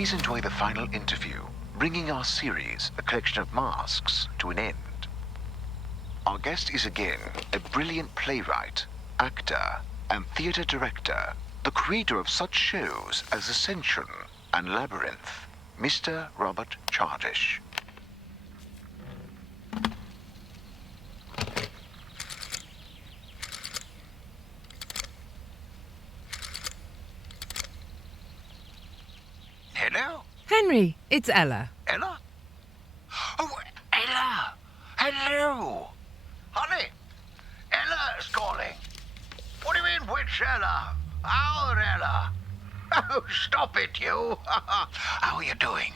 please enjoy the final interview, bringing our series, A Collection of Masks, to an end. Our guest is again a brilliant playwright, actor, and theatre director, the creator of such shows as Ascension and Labyrinth, Mr. Robert Chardish. Hello? Henry, it's Ella. Ella? Oh, Ella! Hello! Honey, Ella's calling. What do you mean, which Ella? Our Ella? Oh, stop it, you! How are you doing?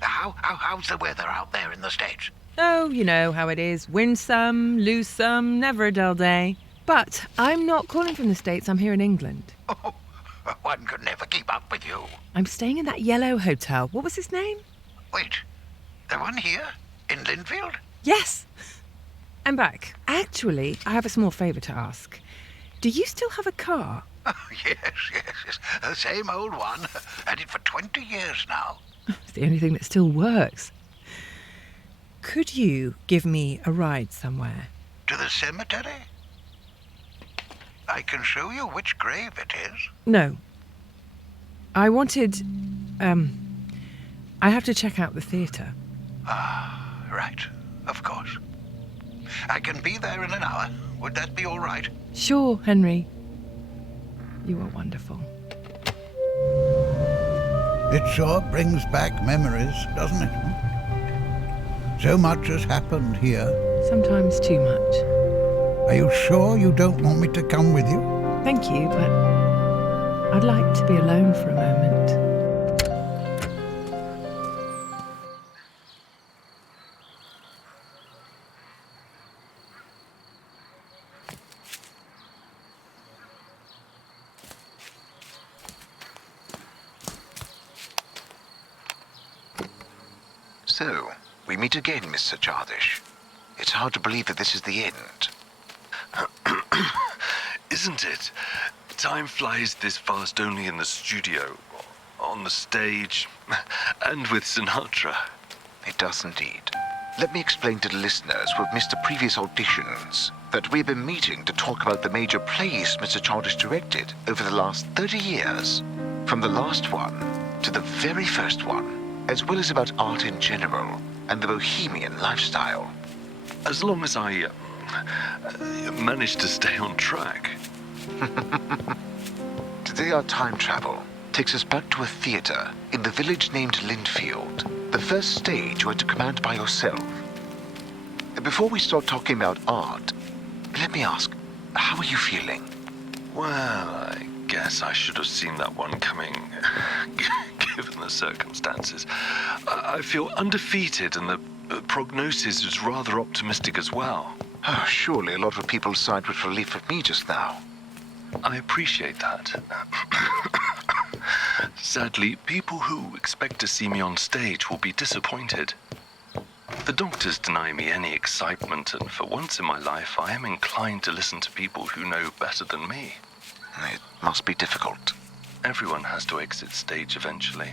How's the weather out there in the States? Oh, you know how it is. Win some, lose some, never a dull day. But I'm not calling from the States, I'm here in England. Oh, one could never keep up with you. I'm staying in that yellow hotel. What was his name? Wait, the one here? In Linfield? Yes! I'm back. Actually, I have a small favour to ask. Do you still have a car? Oh, yes. The same old one. Had it for 20 years now. It's the only thing that still works. Could you give me a ride somewhere? To the cemetery? I can show you which grave it is. No. I wanted... I have to check out the theatre. Ah, right. Of course. I can be there in an hour. Would that be all right? Sure, Henry. You are wonderful. It sure brings back memories, doesn't it? So much has happened here. Sometimes too much. Are you sure you don't want me to come with you? Thank you, but I'd like to be alone for a moment. So, we meet again, Mr. Chardish. It's hard to believe that this is the end. Isn't it? Time flies this fast only in the studio, on the stage, and with Sinatra. It does indeed. Let me explain to the listeners who have missed the previous auditions that we've been meeting to talk about the major plays Mr. Chardish directed over the last 30 years, from the last one to the very first one, as well as about art in general and the bohemian lifestyle. As long as I manage to stay on track. Today our time travel takes us back to a theatre in the village named Linfield, the first stage you had to command by yourself. Before we start talking about art, let me ask, how are you feeling? Well, I guess I should have seen that one coming, given the circumstances. I feel undefeated, and the prognosis is rather optimistic as well. Oh, surely a lot of people sighed with relief at me just now. I appreciate that. Sadly, people who expect to see me on stage will be disappointed. The doctors deny me any excitement, and for once in my life, I am inclined to listen to people who know better than me. It must be difficult. Everyone has to exit stage eventually.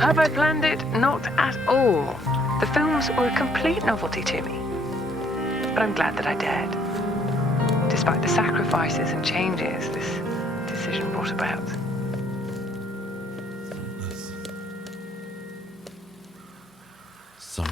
Have I planned it? Not at all. The films were a complete novelty to me. But I'm glad that I dared. Despite the sacrifices and changes this decision brought about. Sorry.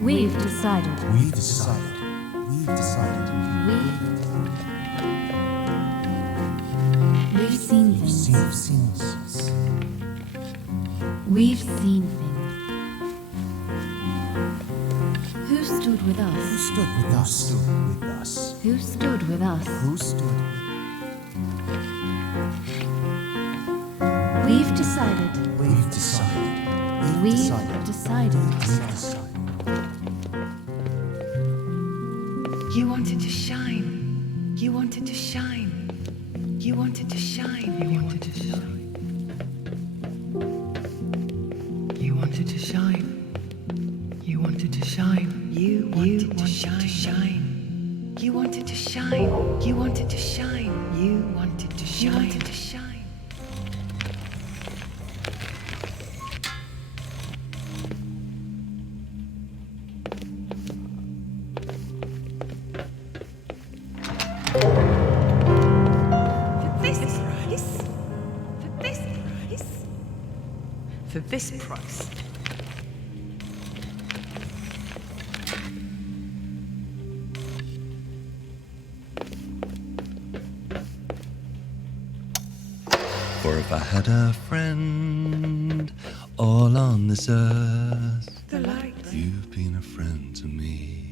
We've decided. We've decided. We've decided. We've seen things. We've seen things. We've seen things. Who stood with us? Who stood with us? Who stood with us? Who stood with us? Who stood? We've decided. We've decided. We've decided. We've decided. You wanted to shine. You wanted to shine. You wanted to shine. You wanted to shine. You wanted to shine. You wanted to shine. You wanted to shine. You wanted to shine. You wanted to shine. You wanted to shine. You wanted to shine. For this price. For if I had a friend all on this earth, The light. you've been a friend to me.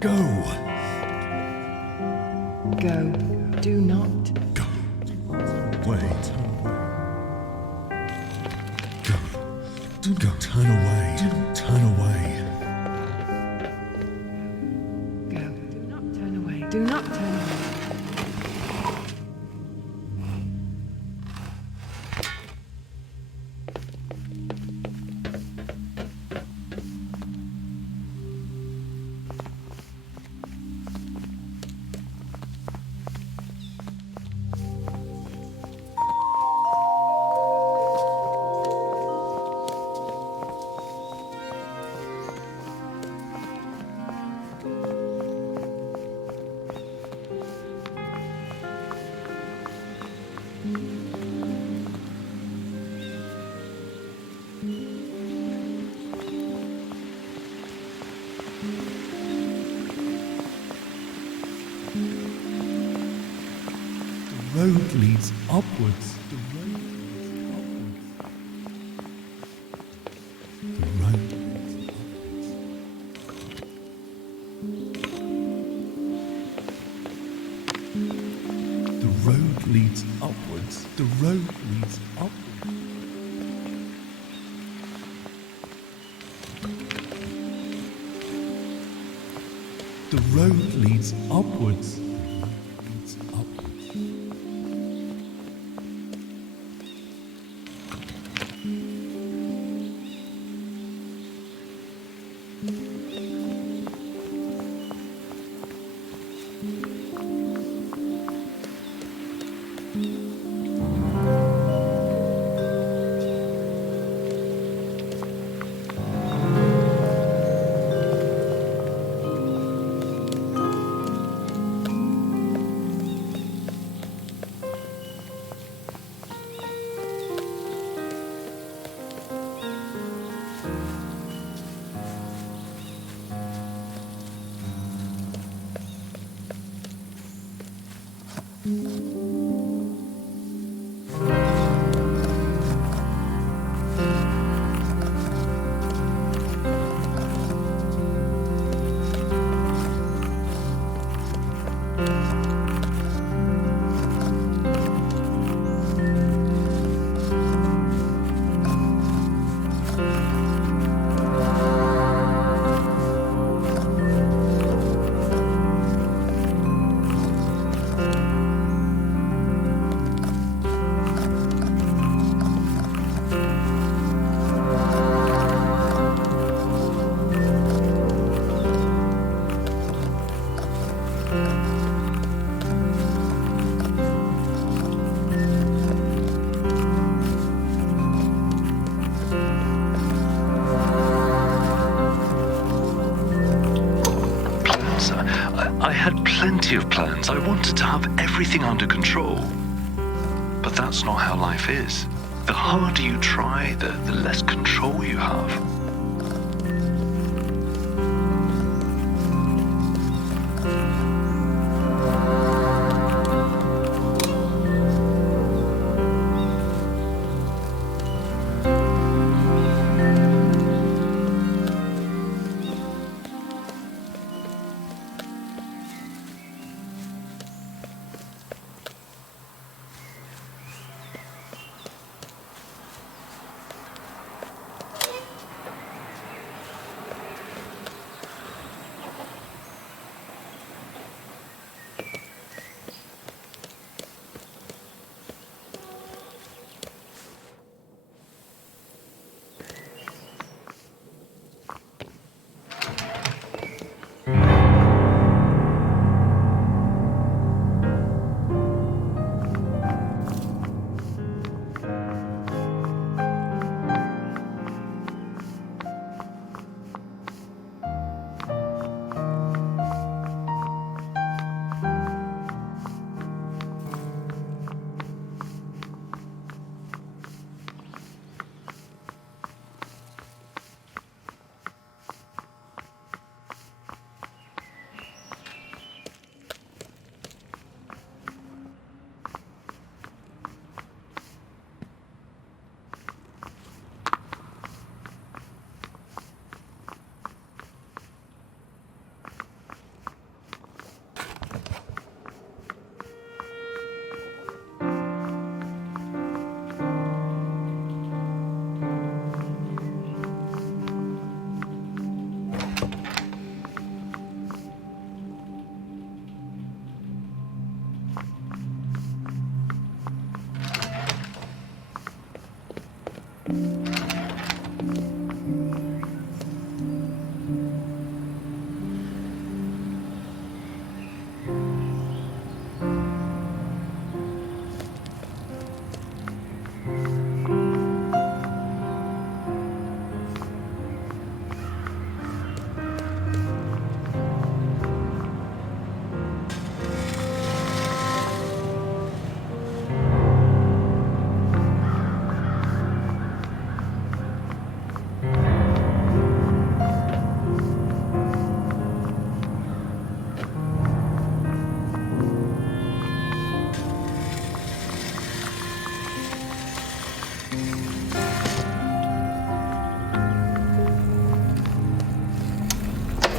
Go. Go. Do not. Go. Wait. Go. Do go. Turn away. Turn away. Go. Do not turn away. Do not turn away. The road leads upwards. The road leads upwards. The road leads upwards. The road leads upwards. The road leads upwards. I had plenty of plans. I wanted to have everything under control. But that's not how life is. The harder you try, the less control you have.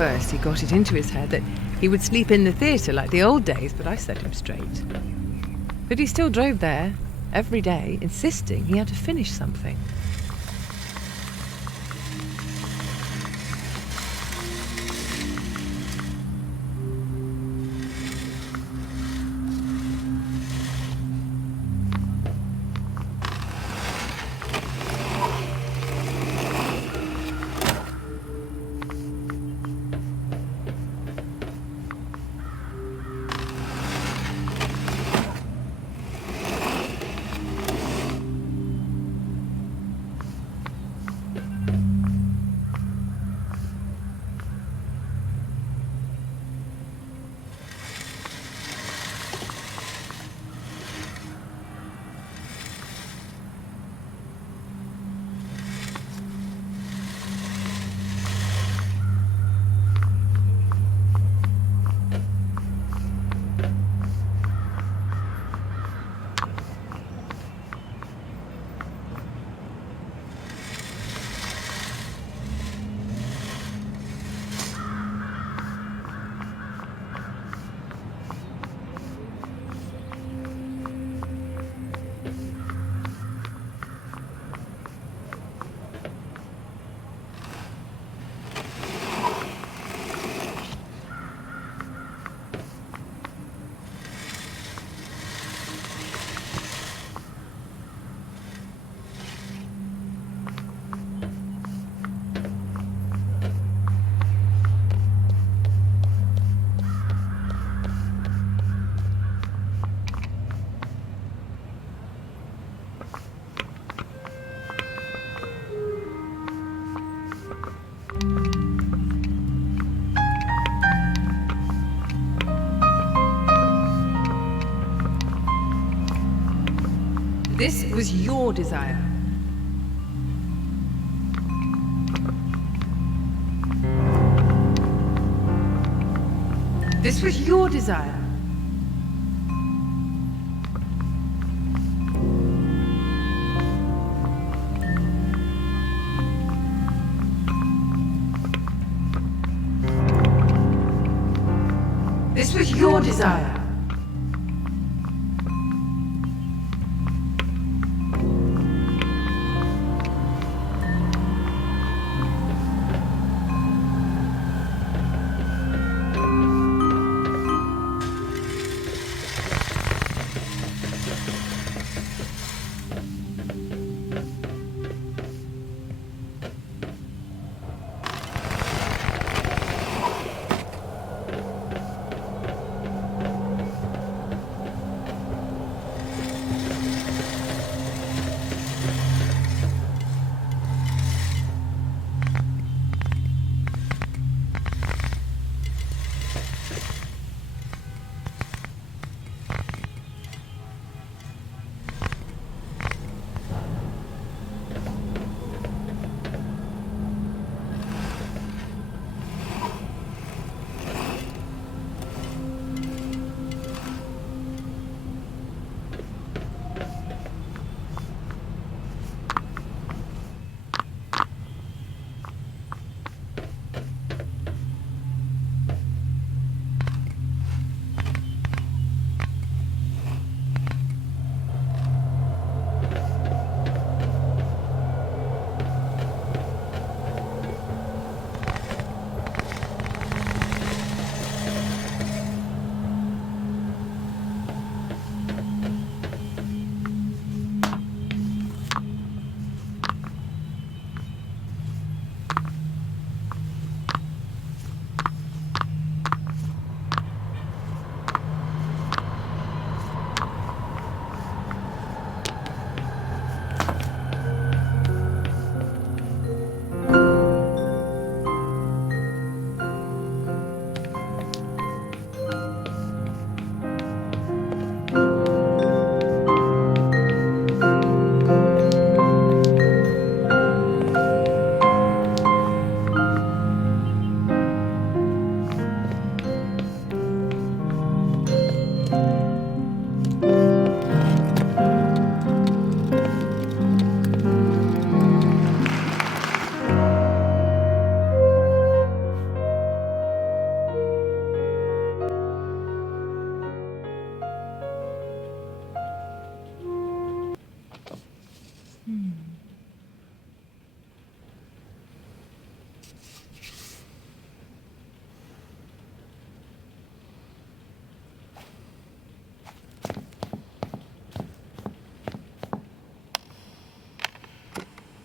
first he got it into his head that he would sleep in the theatre like the old days, but I set him straight. But he still drove there, every day, insisting he had to finish something. This was your desire. This was your desire. This was your desire.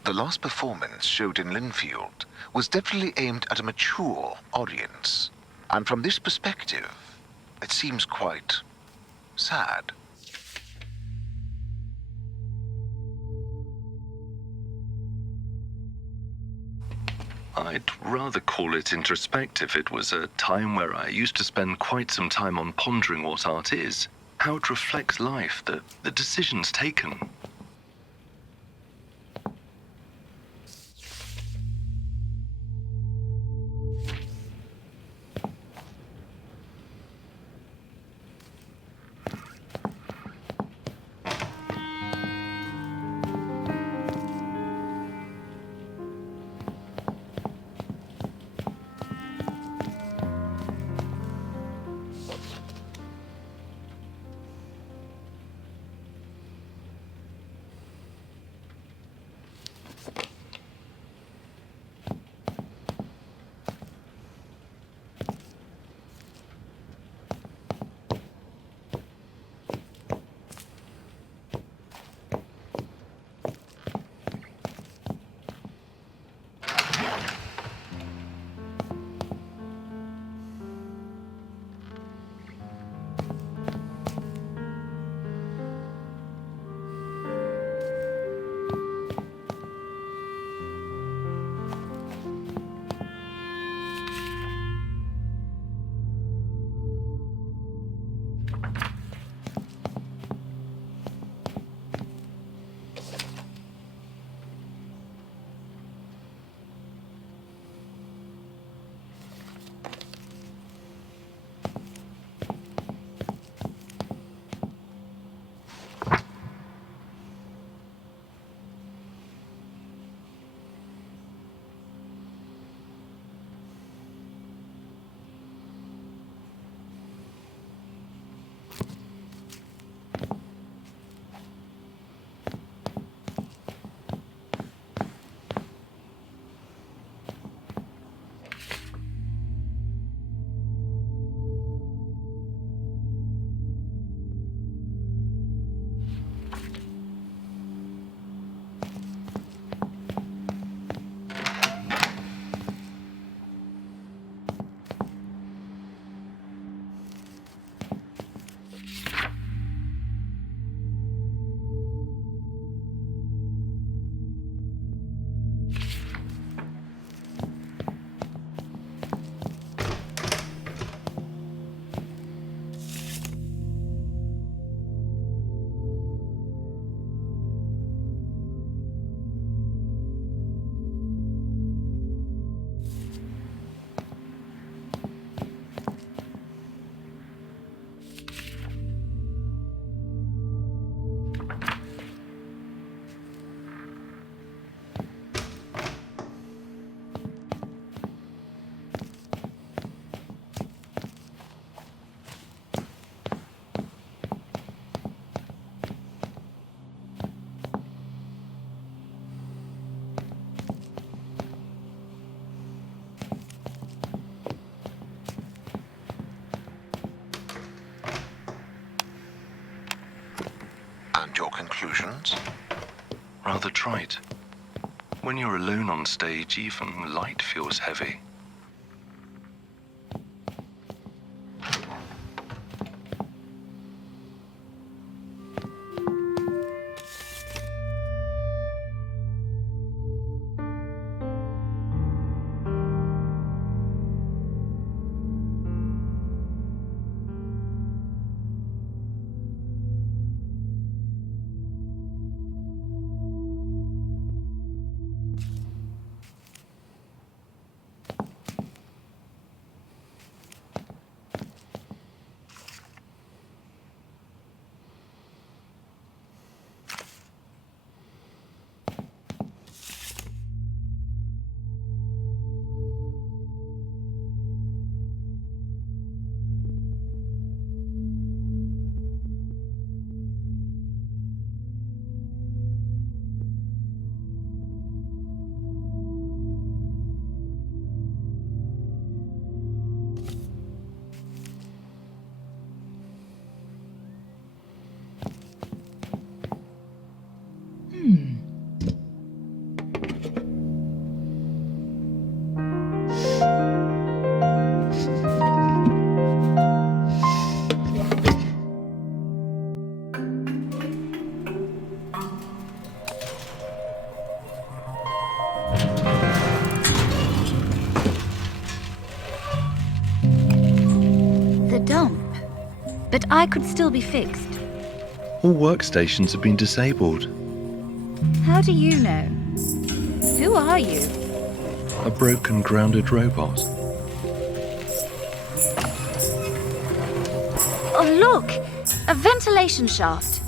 The last performance showed in Linfield was definitely aimed at a mature audience. And from this perspective, it seems quite sad. I'd rather call it introspective. It was a time where I used to spend quite some time on pondering what art is, how it reflects life, the decisions taken. And your conclusions? Rather trite. When you're alone on stage, even light feels heavy. but I could still be fixed. All workstations have been disabled. How do you know? Who are you? A broken, grounded robot. Oh, look! A ventilation shaft.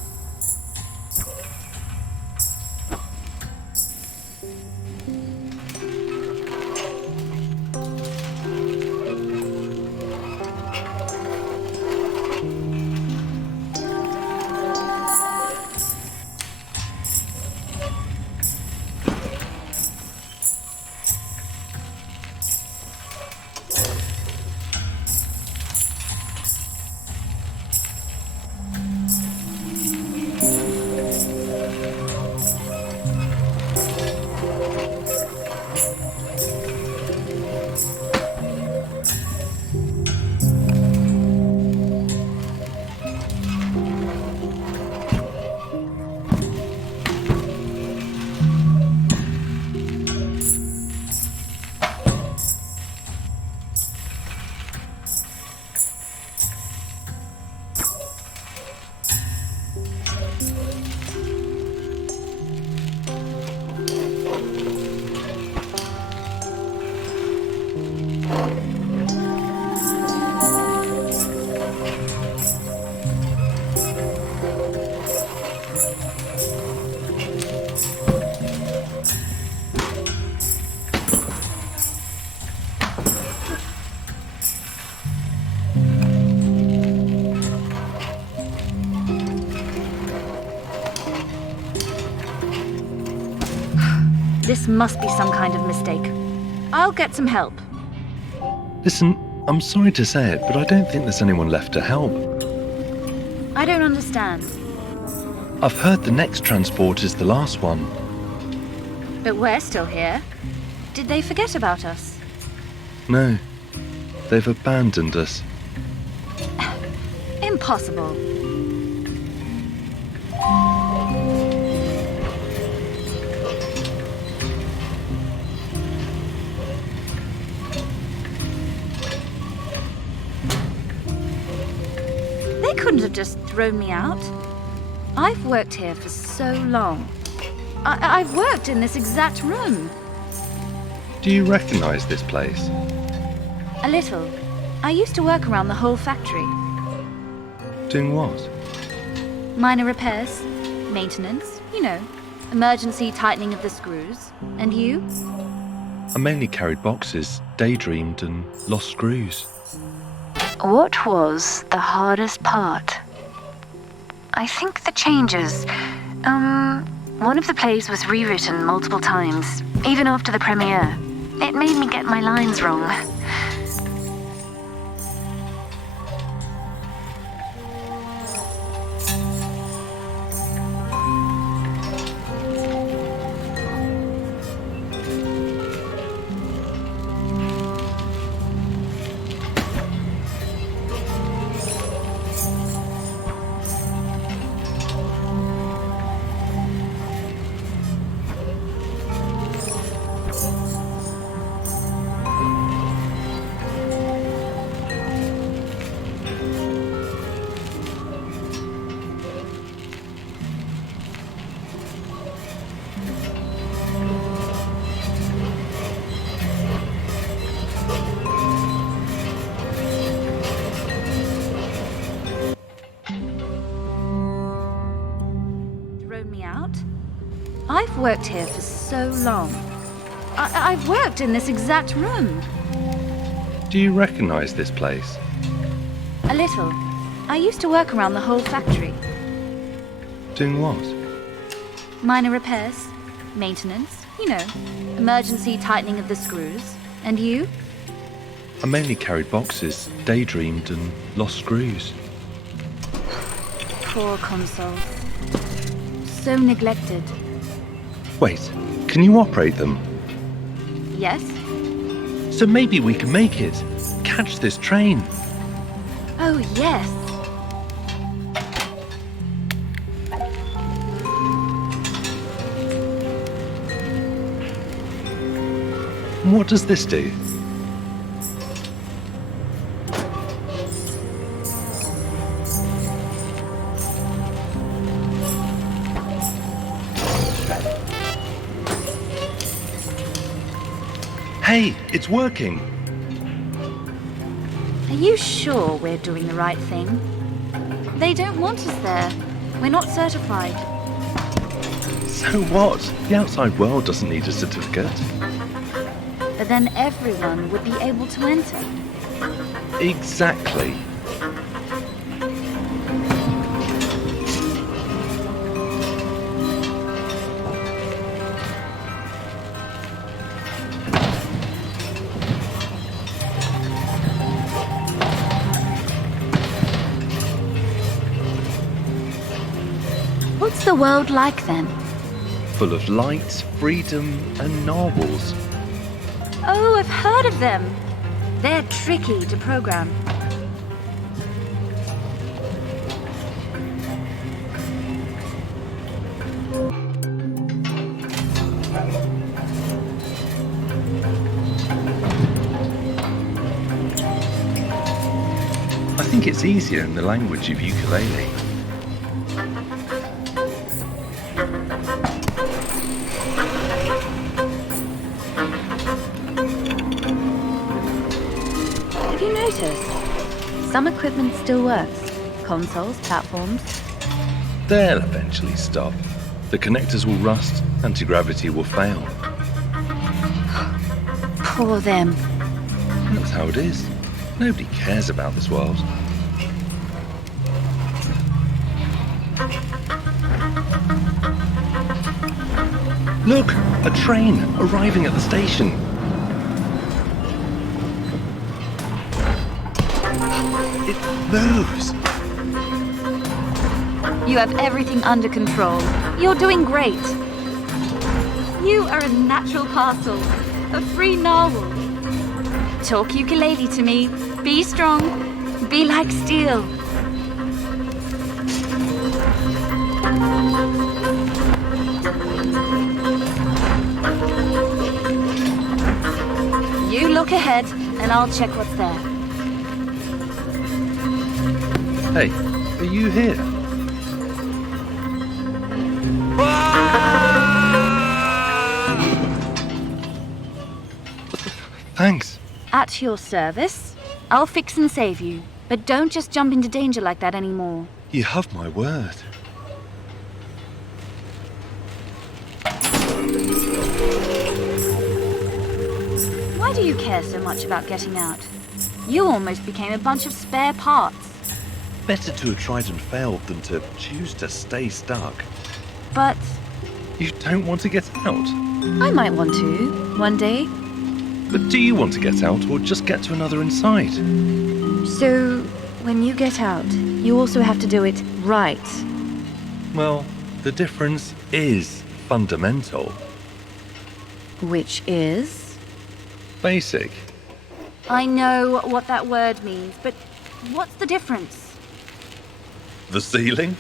This must be some kind of mistake. I'll get some help. Listen, I'm sorry to say it, but I don't think there's anyone left to help. I don't understand. I've heard the next transport is the last one. But we're still here. Did they forget about us? No, they've abandoned us. Impossible. They couldn't have just thrown me out. I've worked here for so long. I've worked in this exact room. Do you recognize this place? A little. I used to work around the whole factory. Doing what? Minor repairs, maintenance, emergency tightening of the screws. And you? I mainly carried boxes, daydreamed, and lost screws. What was the hardest part? I think the changes. One of the plays was rewritten multiple times, even after the premiere. It made me get my lines wrong. Me out? I've worked here for so long. I've worked in this exact room. Do you recognize this place? A little. I used to work around the whole factory. Doing what? Minor repairs, maintenance, emergency tightening of the screws. And you? I mainly carried boxes, daydreamed, and lost screws. Poor consoles. So neglected. Wait, can you operate them? Yes? So maybe we can make it. Catch this train. Oh, yes. What does this do? Hey, it's working. Are you sure we're doing the right thing? They don't want us there. We're not certified. So what? The outside world doesn't need a certificate. But then everyone would be able to enter. Exactly. What's the world like then? Full of light, freedom, and narwhals. Oh, I've heard of them. They're tricky to program. I think it's easier in the language of ukulele. Have you noticed? Some equipment still works. Consoles, platforms. They'll eventually stop. The connectors will rust, anti-gravity will fail. Poor them. That's how it is. Nobody cares about this world. Look! A train arriving at the station. It moves! You have everything under control. You're doing great. You are a natural parcel, a free narwhal. Talk ukulele to me. Be strong. Be like steel. You look ahead, and I'll check what's there. Hey, are you here? Thanks. At your service. I'll fix and save you. But don't just jump into danger like that anymore. You have my word. Why do you care so much about getting out? You almost became a bunch of spare parts. Better to have tried and failed than to choose to stay stuck. But You don't want to get out? I might want to, one day. But do you want to get out or just get to another inside? So, when you get out, you also have to do it right. Well, the difference is fundamental. Which is? Basic. I know what that word means, but what's the difference? The ceiling?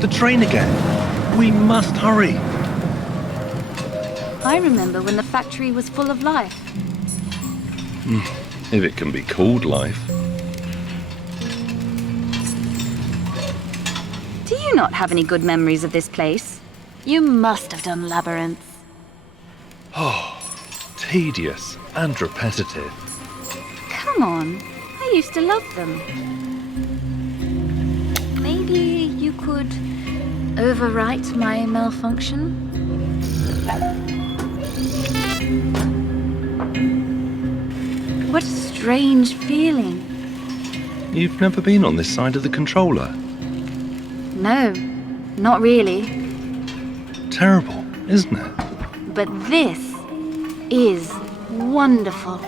The train again. We must hurry. I remember when the factory was full of life. If it can be called life. Do you not have any good memories of this place? You must have done labyrinths. Tedious and repetitive. Come on, I used to love them. Maybe you could overwrite my malfunction? What a strange feeling. You've never been on this side of the controller. No, not really. Terrible, isn't it? But this is wonderful.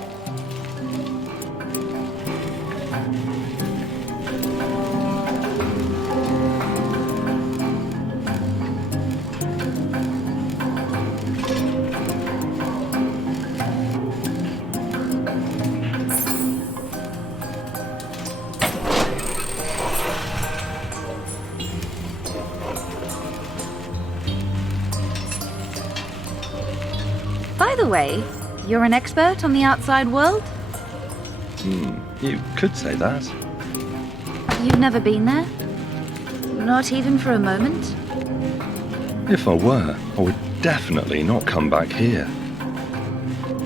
the way, you're an expert on the outside world? You could say that. You've never been there? Not even for a moment? If I were, I would definitely not come back here.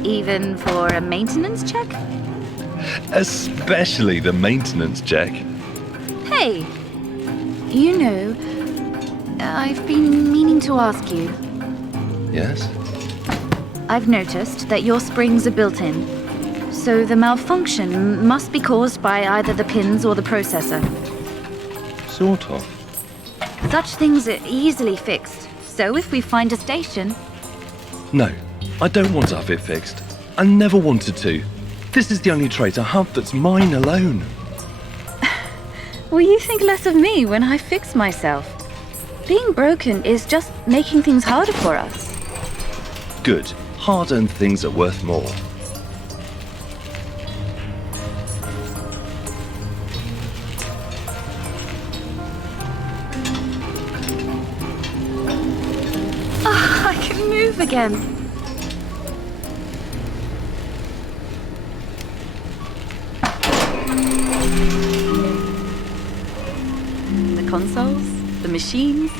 Even for a maintenance check? Especially the maintenance check. Hey, you know, I've been meaning to ask you. Yes? I've noticed that your springs are built in, so the malfunction must be caused by either the pins or the processor. Sort of. Such things are easily fixed, so if we find a station... No, I don't want to have it fixed. I never wanted to. This is the only trait I have that's mine alone. Will you think less of me when I fix myself? Being broken is just making things harder for us. Good. Hard-earned things are worth more. I can move again. The consoles, the machines,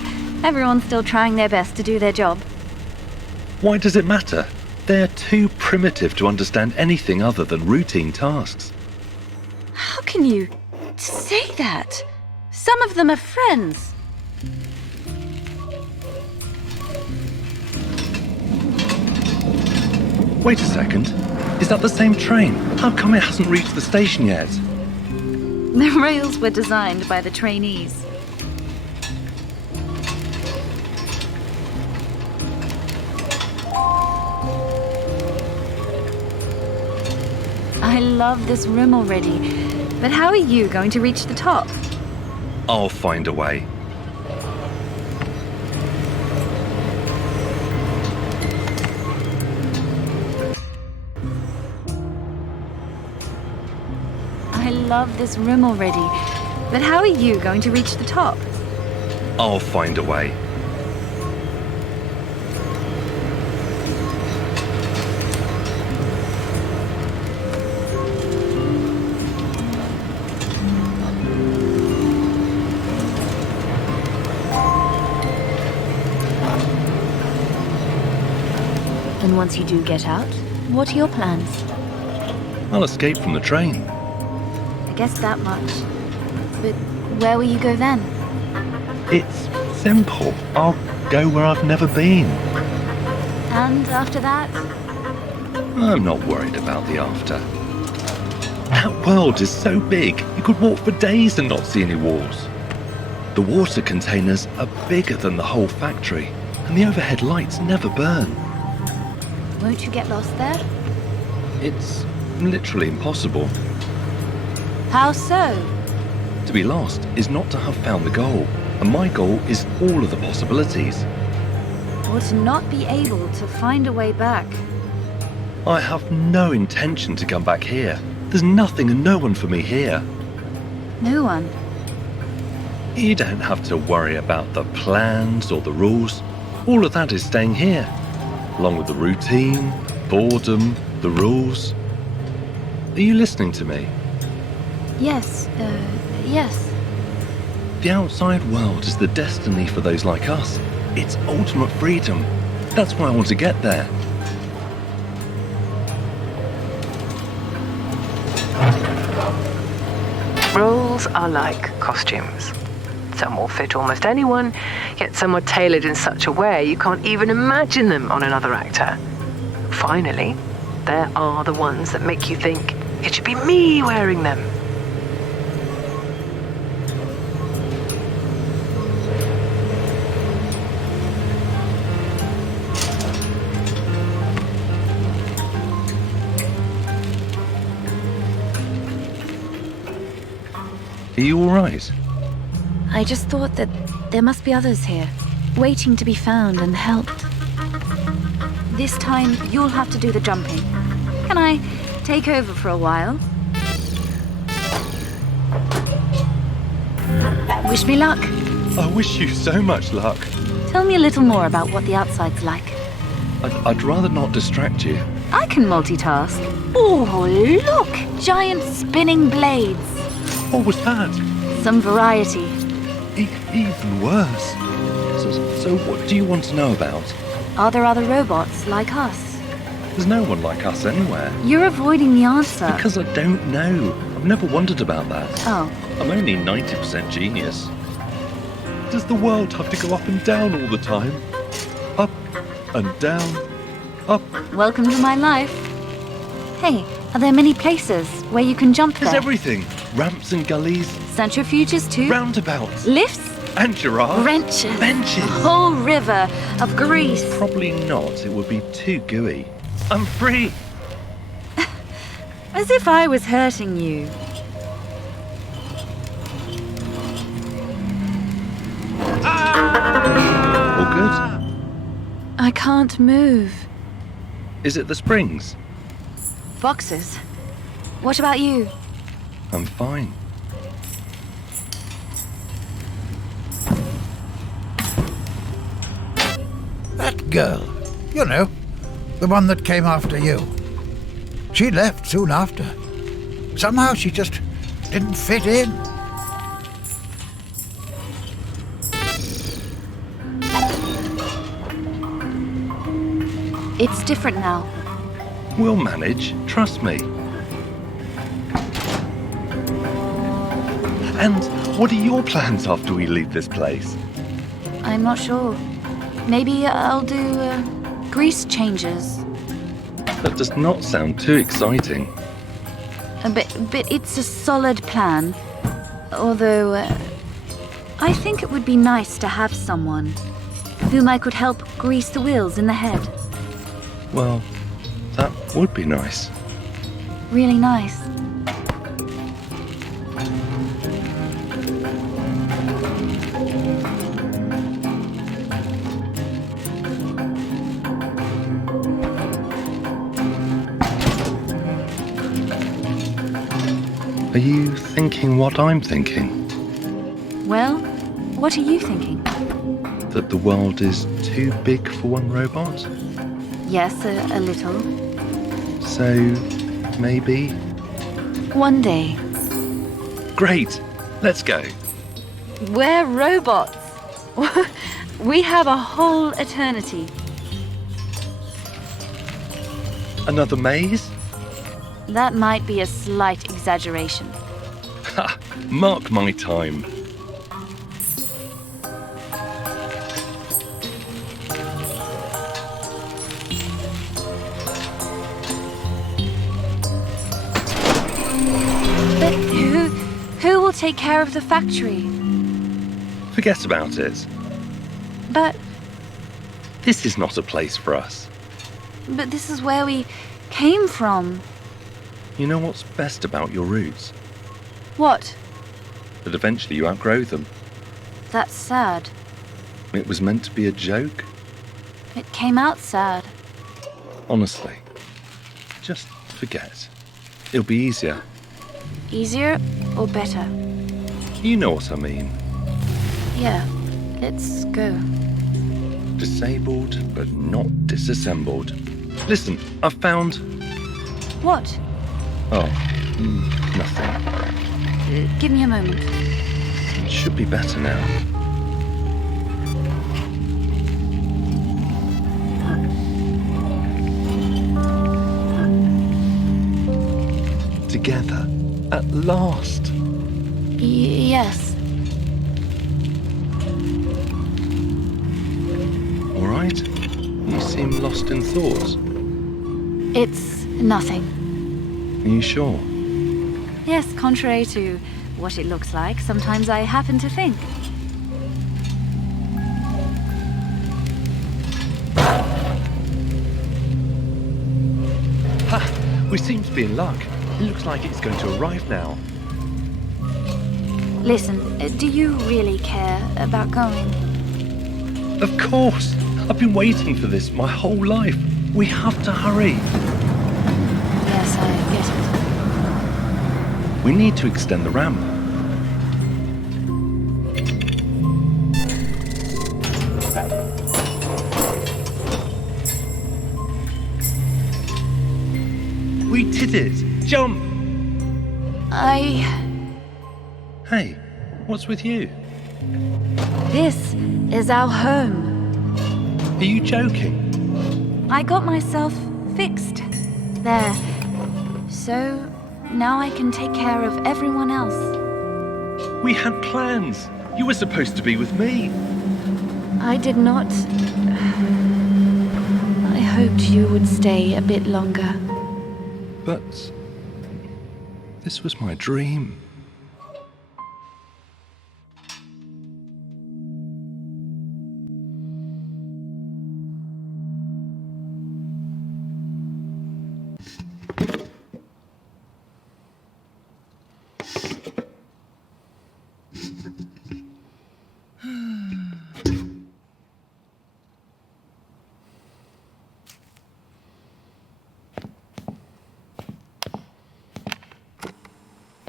everyone's still trying their best to do their job. Why does it matter? They're too primitive to understand anything other than routine tasks. How can you say that? Some of them are friends. Wait a second. Is that the same train? How come it hasn't reached the station yet? The rails were designed by the trainees. I love this room already, but how are you going to reach the top? I'll find a way. I love this room already, but how are you going to reach the top? I'll find a way. And once you do get out, what are your plans? I'll escape from the train. I guess that much. But where will you go then? It's simple. I'll go where I've never been. And after that? I'm not worried about the after. That world is so big, you could walk for days and not see any walls. The water containers are bigger than the whole factory, and the overhead lights never burn. Won't you get lost there? It's literally impossible. How so? To be lost is not to have found the goal, and my goal is all of the possibilities. Or to not be able to find a way back. I have no intention to come back here. There's nothing and no one for me here. No one. You don't have to worry about the plans or the rules. All of that is staying here, along with the routine, boredom, the rules. Are you listening to me? Yes, yes. The outside world is the destiny for those like us. It's ultimate freedom. That's why I want to get there. Roles are like costumes. Some will fit almost anyone, yet some are tailored in such a way you can't even imagine them on another actor. Finally, there are the ones that make you think, it should be me wearing them. Are you all right? I just thought that there must be others here, waiting to be found and helped. This time, you'll have to do the jumping. Can I take over for a while? Wish me luck. I wish you so much luck. Tell me a little more about what the outside's like. I'd rather not distract you. I can multitask. Oh, look! Giant spinning blades. What was that? Some variety. Even worse. So what do you want to know about? Are there other robots like us? There's no one like us anywhere. You're avoiding the answer. Because I don't know. I've never wondered about that. Oh. I'm only 90% genius. Does the world have to go up and down all the time? Up and down, up. Welcome to my life. Hey, are there many places where you can jump There's there? everything. Ramps and gullies, Centrifuges too? roundabouts, Lifts? and giraffes. Wrenches. Benches. A whole river of grease. Probably not. It would be too gooey. I'm free. As if I was hurting you. All good? I can't move. Is it the springs? Boxes. What about you? I'm fine. That girl, you know, the one that came after you. She left soon after. Somehow she just didn't fit in. It's different now. We'll manage. Trust me. And what are your plans after we leave this place? I'm not sure. Maybe I'll do grease changes. That does not sound too exciting. But it's a solid plan. Although, I think it would be nice to have someone whom I could help grease the wheels in the head. Well, that would be nice. Really nice. Are you thinking what I'm thinking? Well, what are you thinking? That the world is too big for one robot? Yes, a little. So, maybe? One day. Great! Let's go. We're robots. We have a whole eternity. Another maze? That might be a slight exaggeration. Ha! Mark my time. But who will take care of the factory? Forget about it. But This is not a place for us. this is where we came from. You know what's best about your roots? What? That eventually you outgrow them. That's sad. It was meant to be a joke. It came out sad. Honestly. Just forget. It'll be easier. Easier or better? You know what I mean. Yeah, let's go. Disabled, but not disassembled. Listen, I've found... What? Oh, nothing. Give me a moment. It should be better now. Together, at last. Yes. All right? You seem lost in thought. It's nothing. Are you sure? Yes, contrary to what it looks like, sometimes I happen to think. Ha! We seem to be in luck. It looks like it's going to arrive now. Listen, do you really care about going? Of course! I've been waiting for this my whole life. We have to hurry. Yes, I get it. We need to extend the ramp. did it! Jump! Hey, what's with you? This is our home. Are you joking? I got myself fixed there. So now I can take care of everyone else. We had plans. You were supposed to be with me. I did not. I hoped you would stay a bit longer. But this was my dream.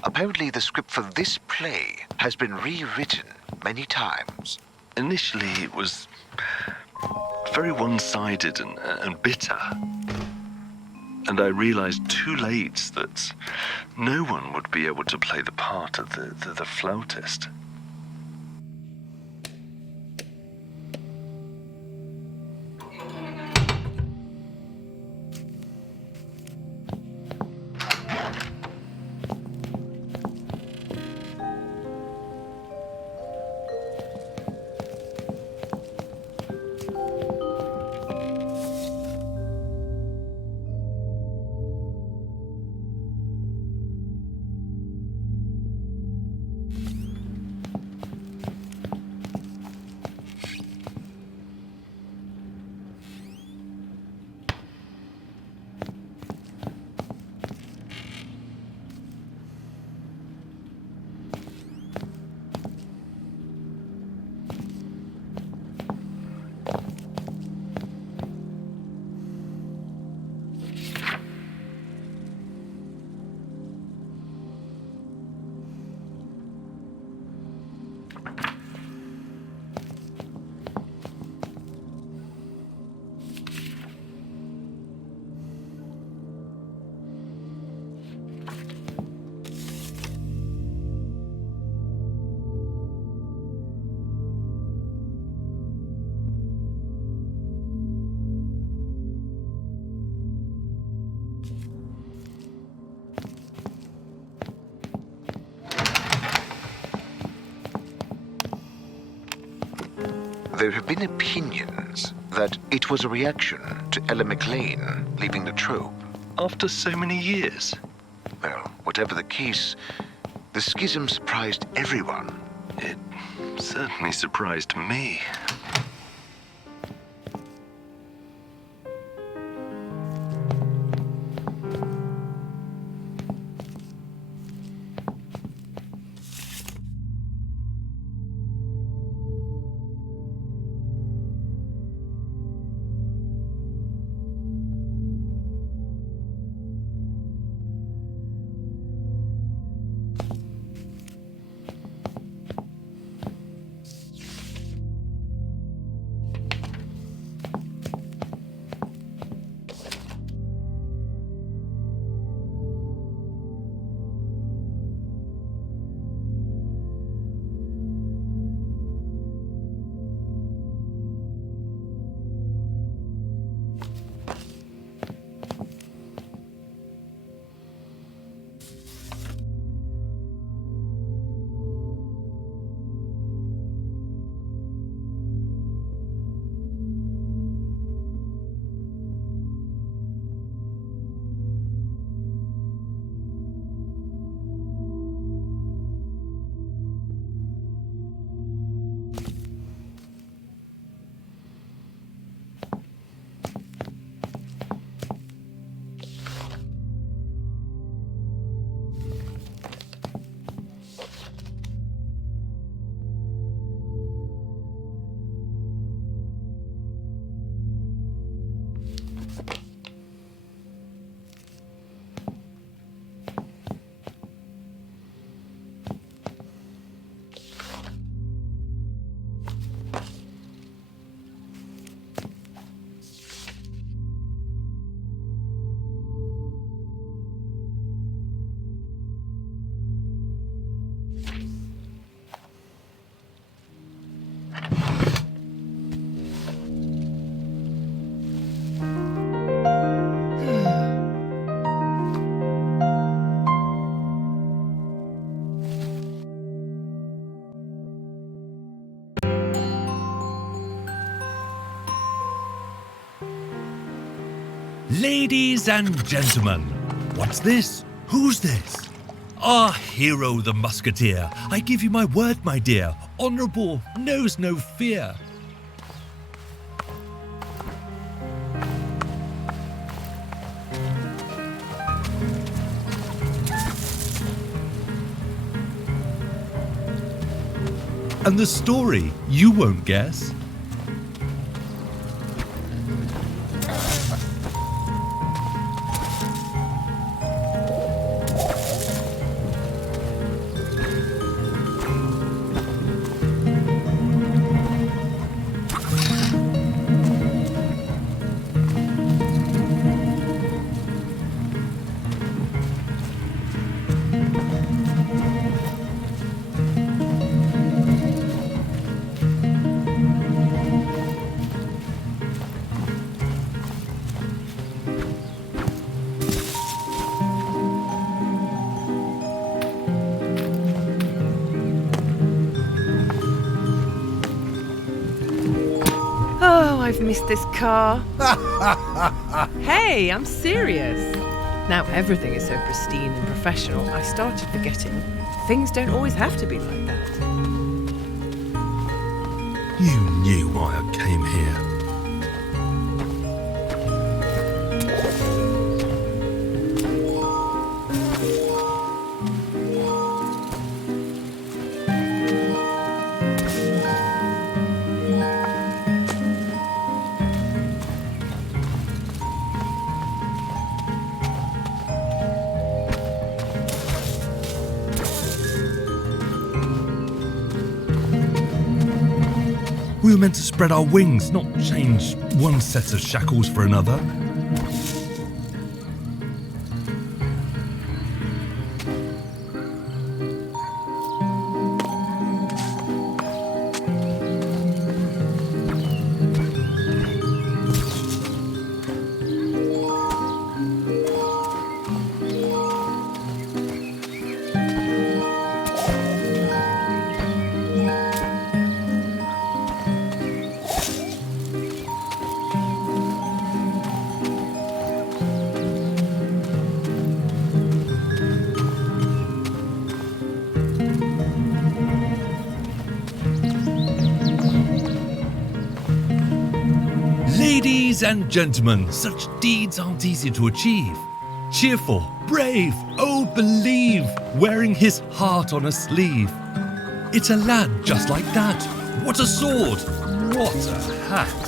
Apparently the script for this play has been rewritten many times. Initially, it was very one-sided and bitter. And I realized too late that no one would be able to play the part of the flautist. There have been opinions that it was a reaction to Ella McLean leaving the troupe. After so many years? Well, whatever the case, the schism surprised everyone. It certainly surprised me. Ladies and gentlemen, what's this? Who's this? Our hero, the musketeer. I give you my word, my dear. Honourable, knows no fear. And the story, you won't guess. Oh, I've missed this car. Hey, I'm serious. Now everything is so pristine and professional, I started forgetting things don't always have to be like that. You knew why I came here. We were meant to spread our wings, not change one set of shackles for another. Ladies and gentlemen, such deeds aren't easy to achieve. Cheerful, brave, oh believe, wearing his heart on a sleeve. It's a lad just like that. What a sword! What a hat!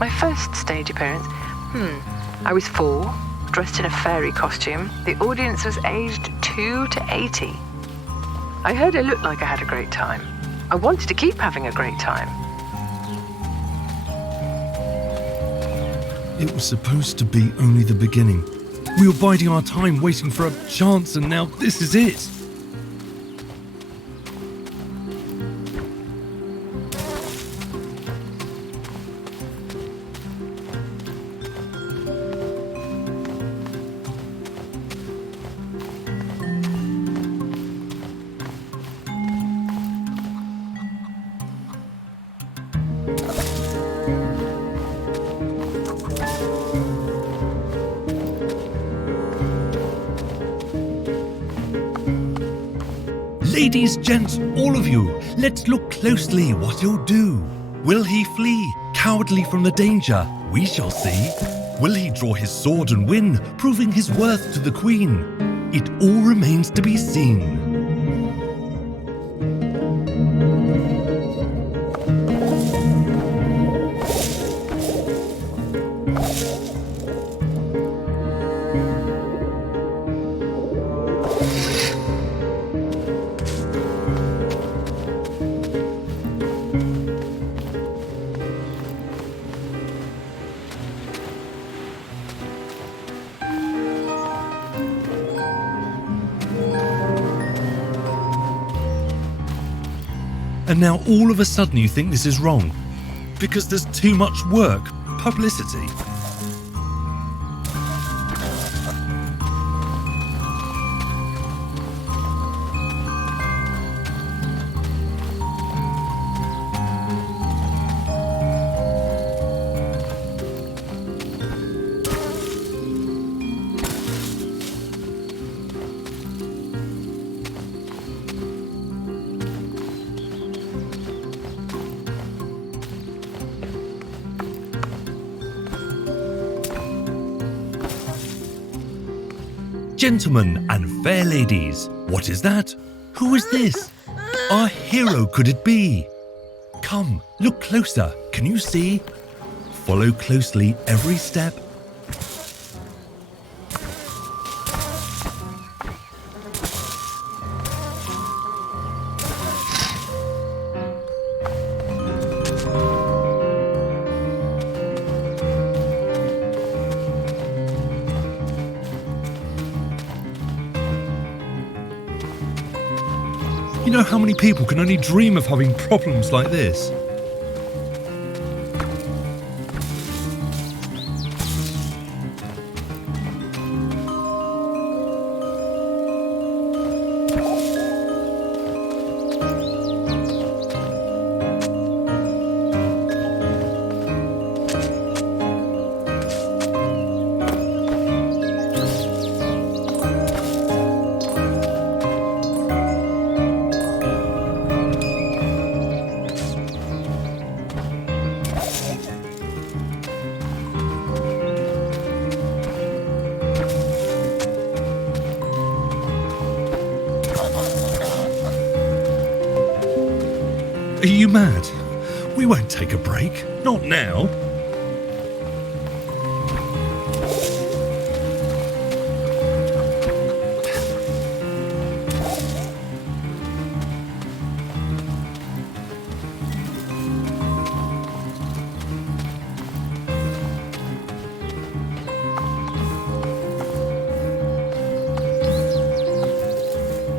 My first stage appearance? I was 4, dressed in a fairy costume. The audience was aged 2 to 80. I heard it looked like I had a great time. I wanted to keep having a great time. It was supposed to be only the beginning. We were biding our time, waiting for a chance, and now this is it. Ladies, gents, all of you, let's look closely what he'll do. Will he flee, cowardly from the danger? We shall see. Will he draw his sword and win, proving his worth to the queen? It all remains to be seen. And now all of a sudden you think this is wrong. Because there's too much work, publicity. Gentlemen and fair ladies, what is that? Who is this? Our hero could it be? Come, look closer. Can you see? Follow closely every step. You know how many people can only dream of having problems like this? Are you mad? We won't take a break. Not now.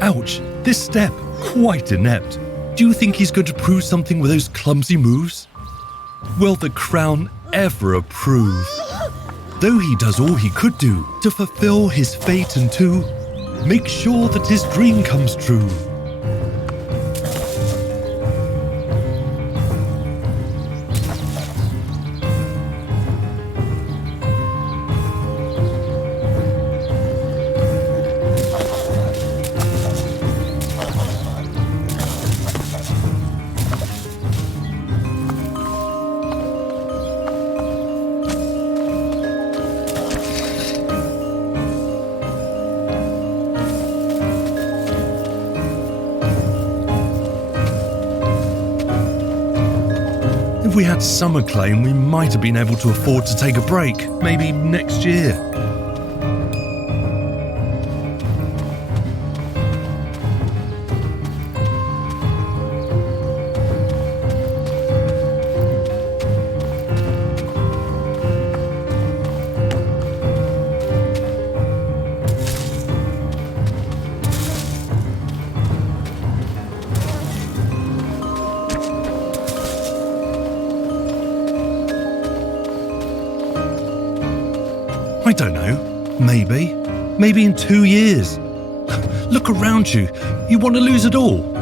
Ouch, this step, quite inept. Do you think he's going to prove something with those clumsy moves? Will the crown ever approve? Though he does all he could do to fulfill his fate and to make sure that his dream comes true. If we had some acclaim, we might have been able to afford to take a break, maybe next year. I don't know. Maybe in 2 years. Look around you. You want to lose it all?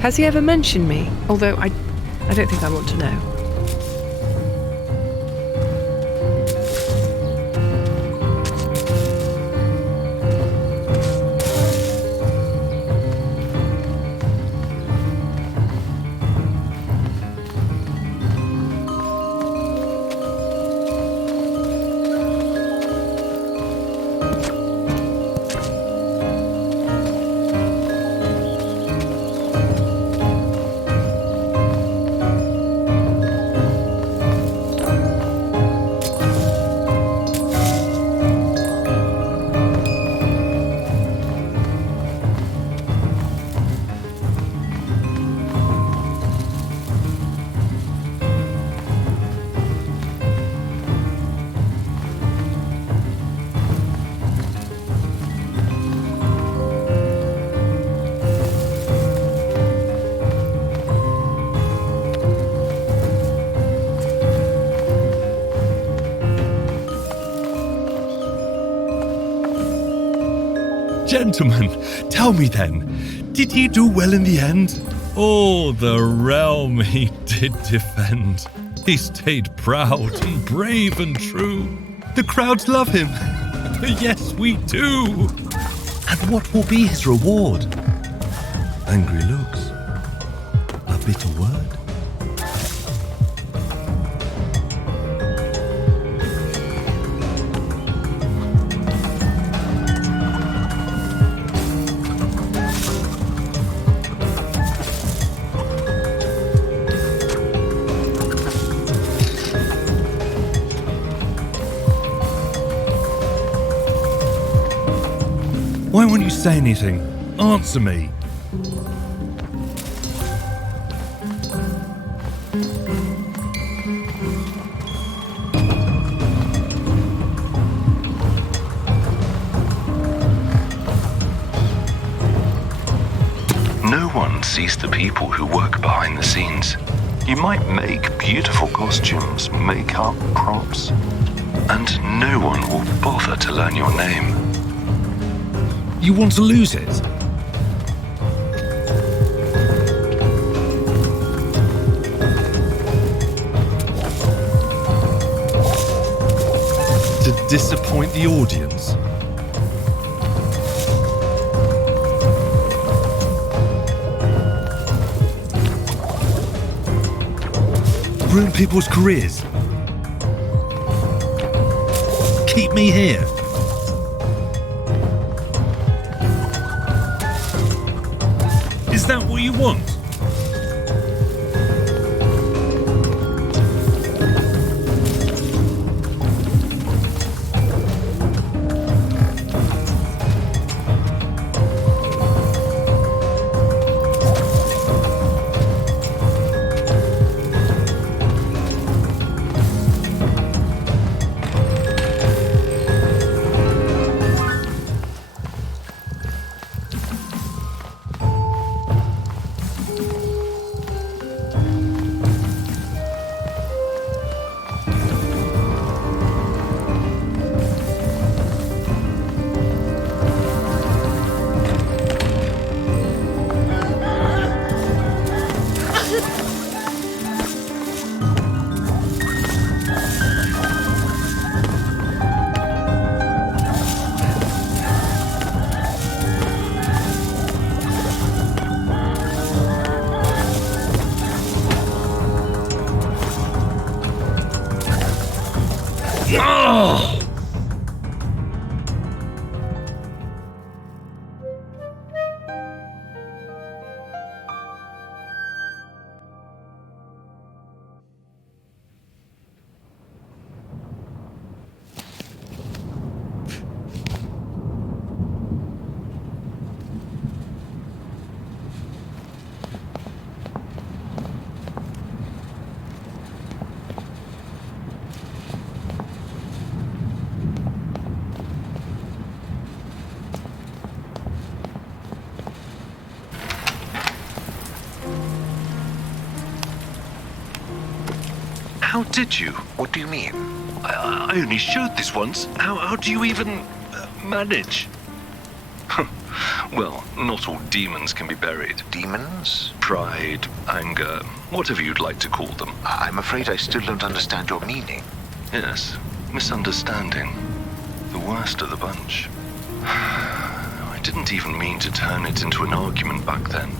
Has he ever mentioned me? Although I don't think I want to know. Gentlemen, tell me then, did he do well in the end? Oh, the realm he did defend. He stayed proud and brave and true. The crowds love him. Yes, we do. And what will be his reward? Angry looks. A bitter word. Why won't you say anything? Answer me. No one sees the people who work behind the scenes. You might make beautiful costumes, makeup, props, and no one will bother to learn your name. You want to lose it? To disappoint the audience? Ruin people's careers? Keep me here? Is that what you want? Oh! How did you? What do you mean? I only showed this once. How do you even manage? Well, not all demons can be buried. Demons? Pride, anger, whatever you'd like to call them. I'm afraid I still don't understand your meaning. Yes, misunderstanding. The worst of the bunch. I didn't even mean to turn it into an argument back then.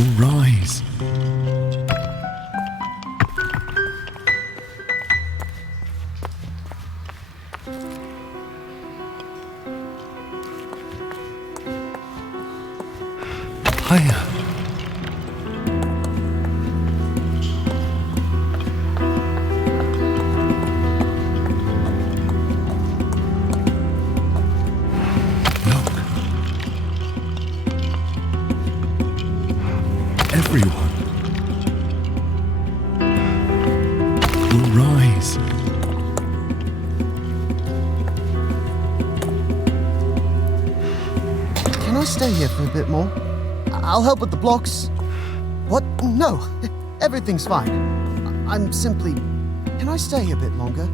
will rise. Higher. Look. Everyone will rise. Can I stay here for a bit more? I'll help with the blocks. What? No, everything's fine. I'm simply... Can I stay a bit longer?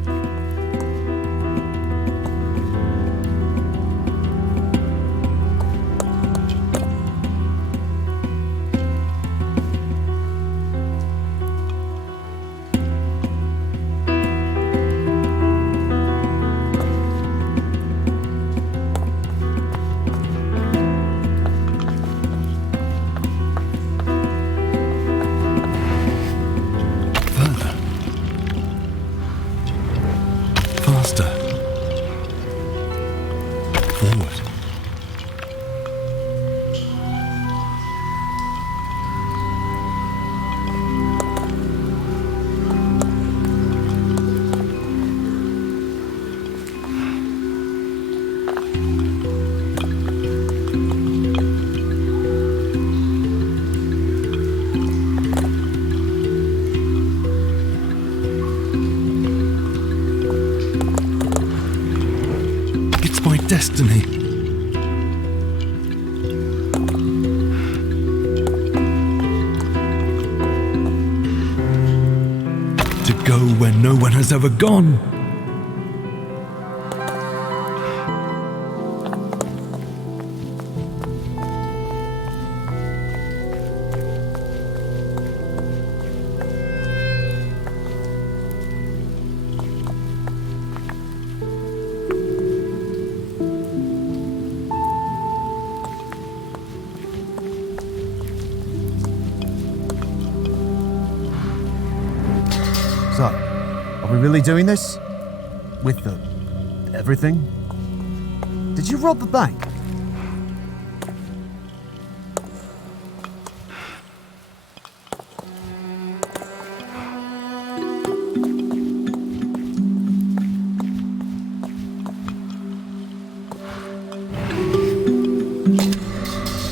Further. Faster. Forward. It's my destiny. To go where no one has ever gone. So, are we really doing this? With the... everything? Did you rob the bank?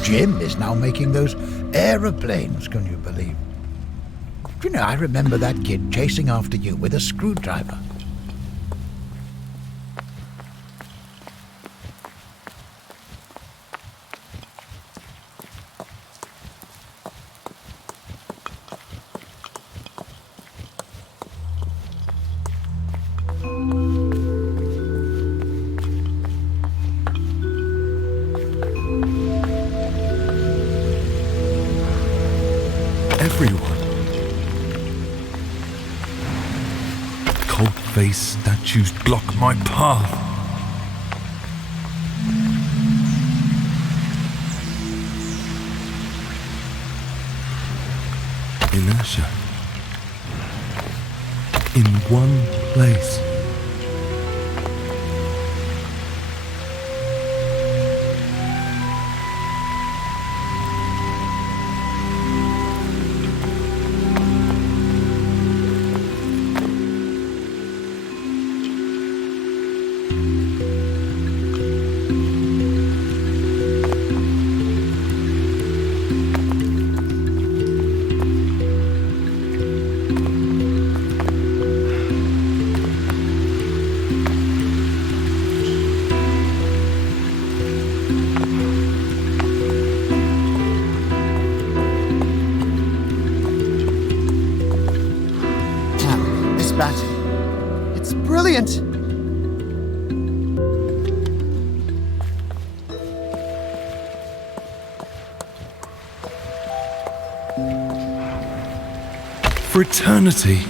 Jim is now making those aeroplanes, can you believe? Do you know, I remember that kid chasing after you with a screwdriver. Everyone. Cold-faced statues block my path. Inertia. In one place. Batty. It's brilliant! For eternity.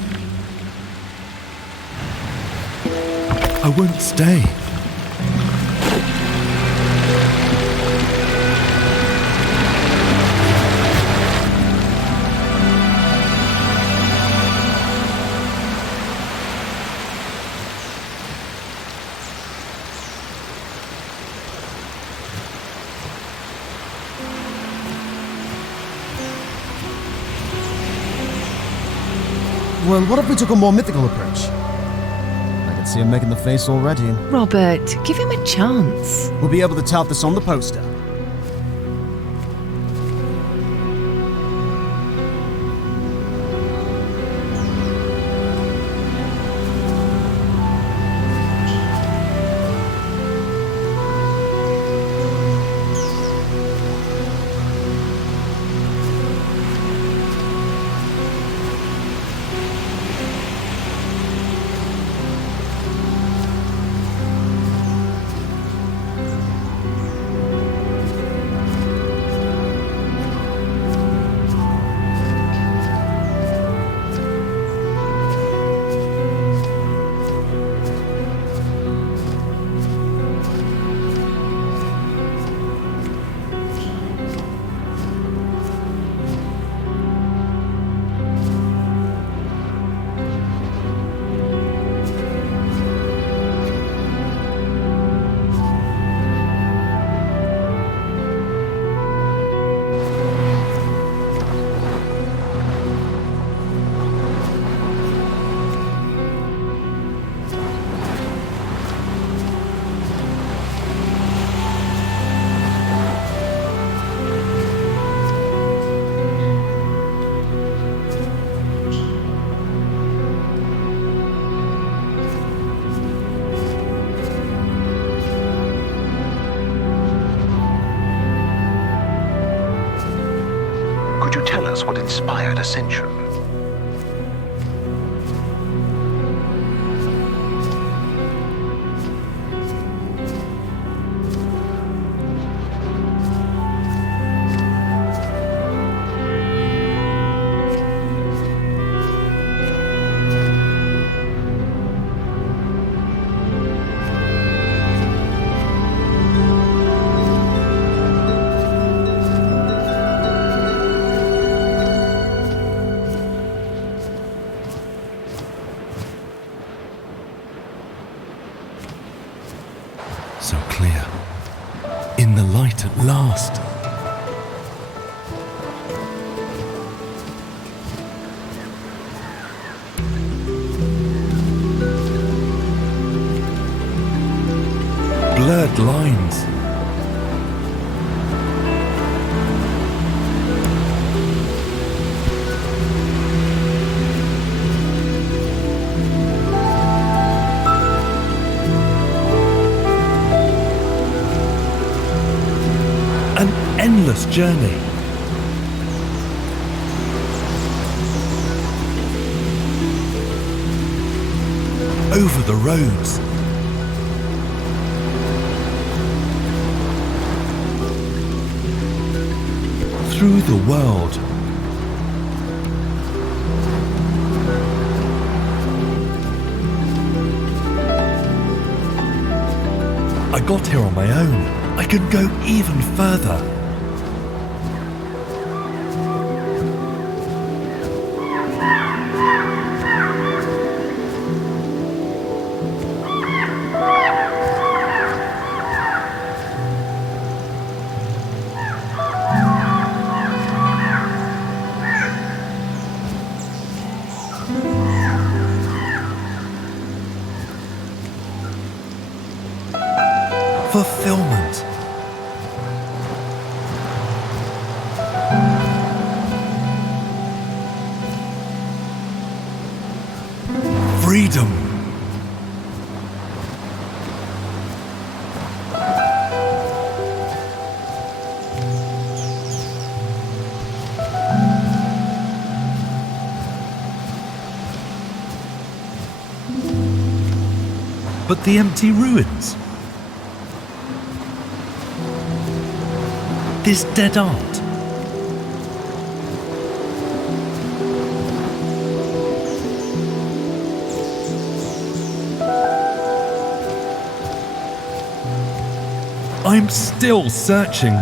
I won't stay. Well, what if we took a more mythical approach? I can see him making the face already. Robert, give him a chance. We'll be able to tout this on the poster. Could you tell us what inspired Ascension? So clear. In the light at last. Blurred lines. An endless journey. Over the roads. Through the world. I got here on my own. I could go even further. Fulfillment. Freedom. But the empty ruins. This dead art. I'm still searching.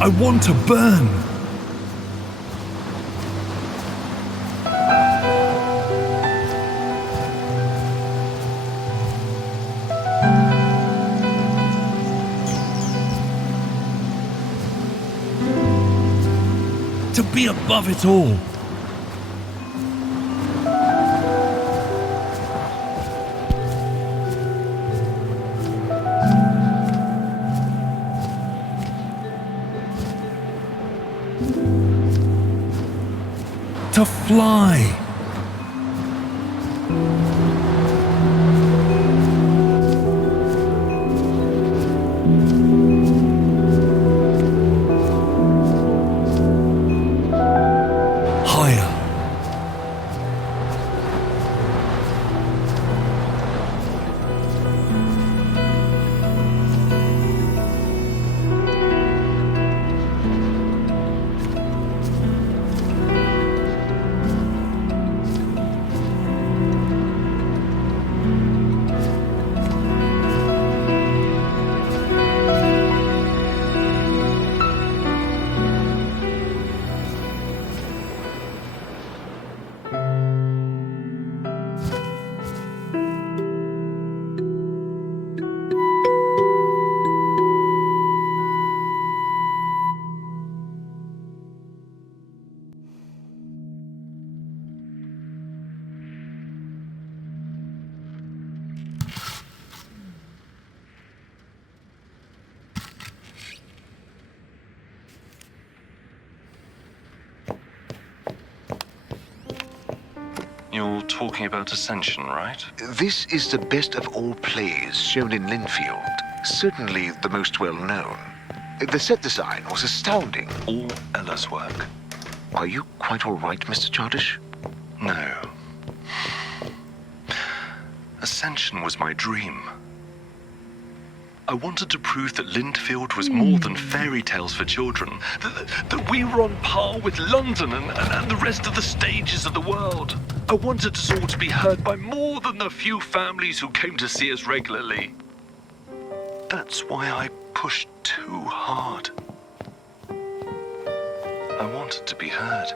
I want to burn. to be above it all. To fly. Higher. You're talking about Ascension, right? This is the best of all plays shown in Linfield. Certainly the most well-known. The set design was astounding. All Ella's work. Are you quite all right, Mr. Chardish? No. Ascension was my dream. I wanted to prove that Linfield was more than fairy tales for children. That we were on par with London and the rest of the stages of the world. I wanted us all to be heard by more than the few families who came to see us regularly. That's why I pushed too hard. I wanted to be heard.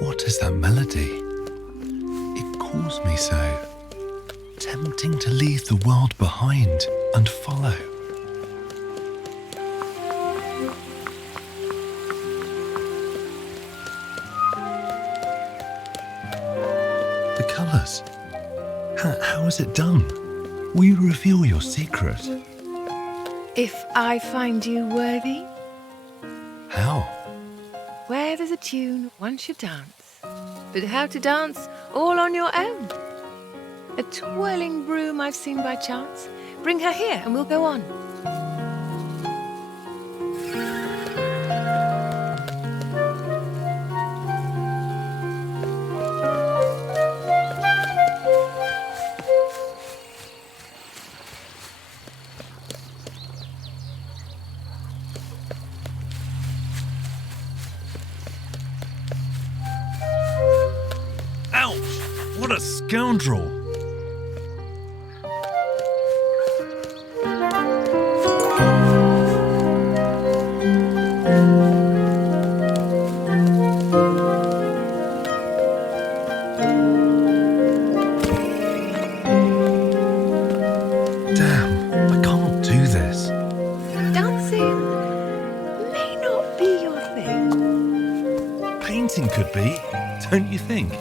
What is that melody? It calls me so. Tempting to leave the world behind and follow. colours. How is it done? Will you reveal your secret? If I find you worthy, How? where there's a tune, one should dance. But how to dance all on your own? A twirling broom I've seen by chance. Bring her here and we'll go on. Ouch! What a scoundrel! Damn, I can't do this. Dancing may not be your thing. Painting could be, don't you think?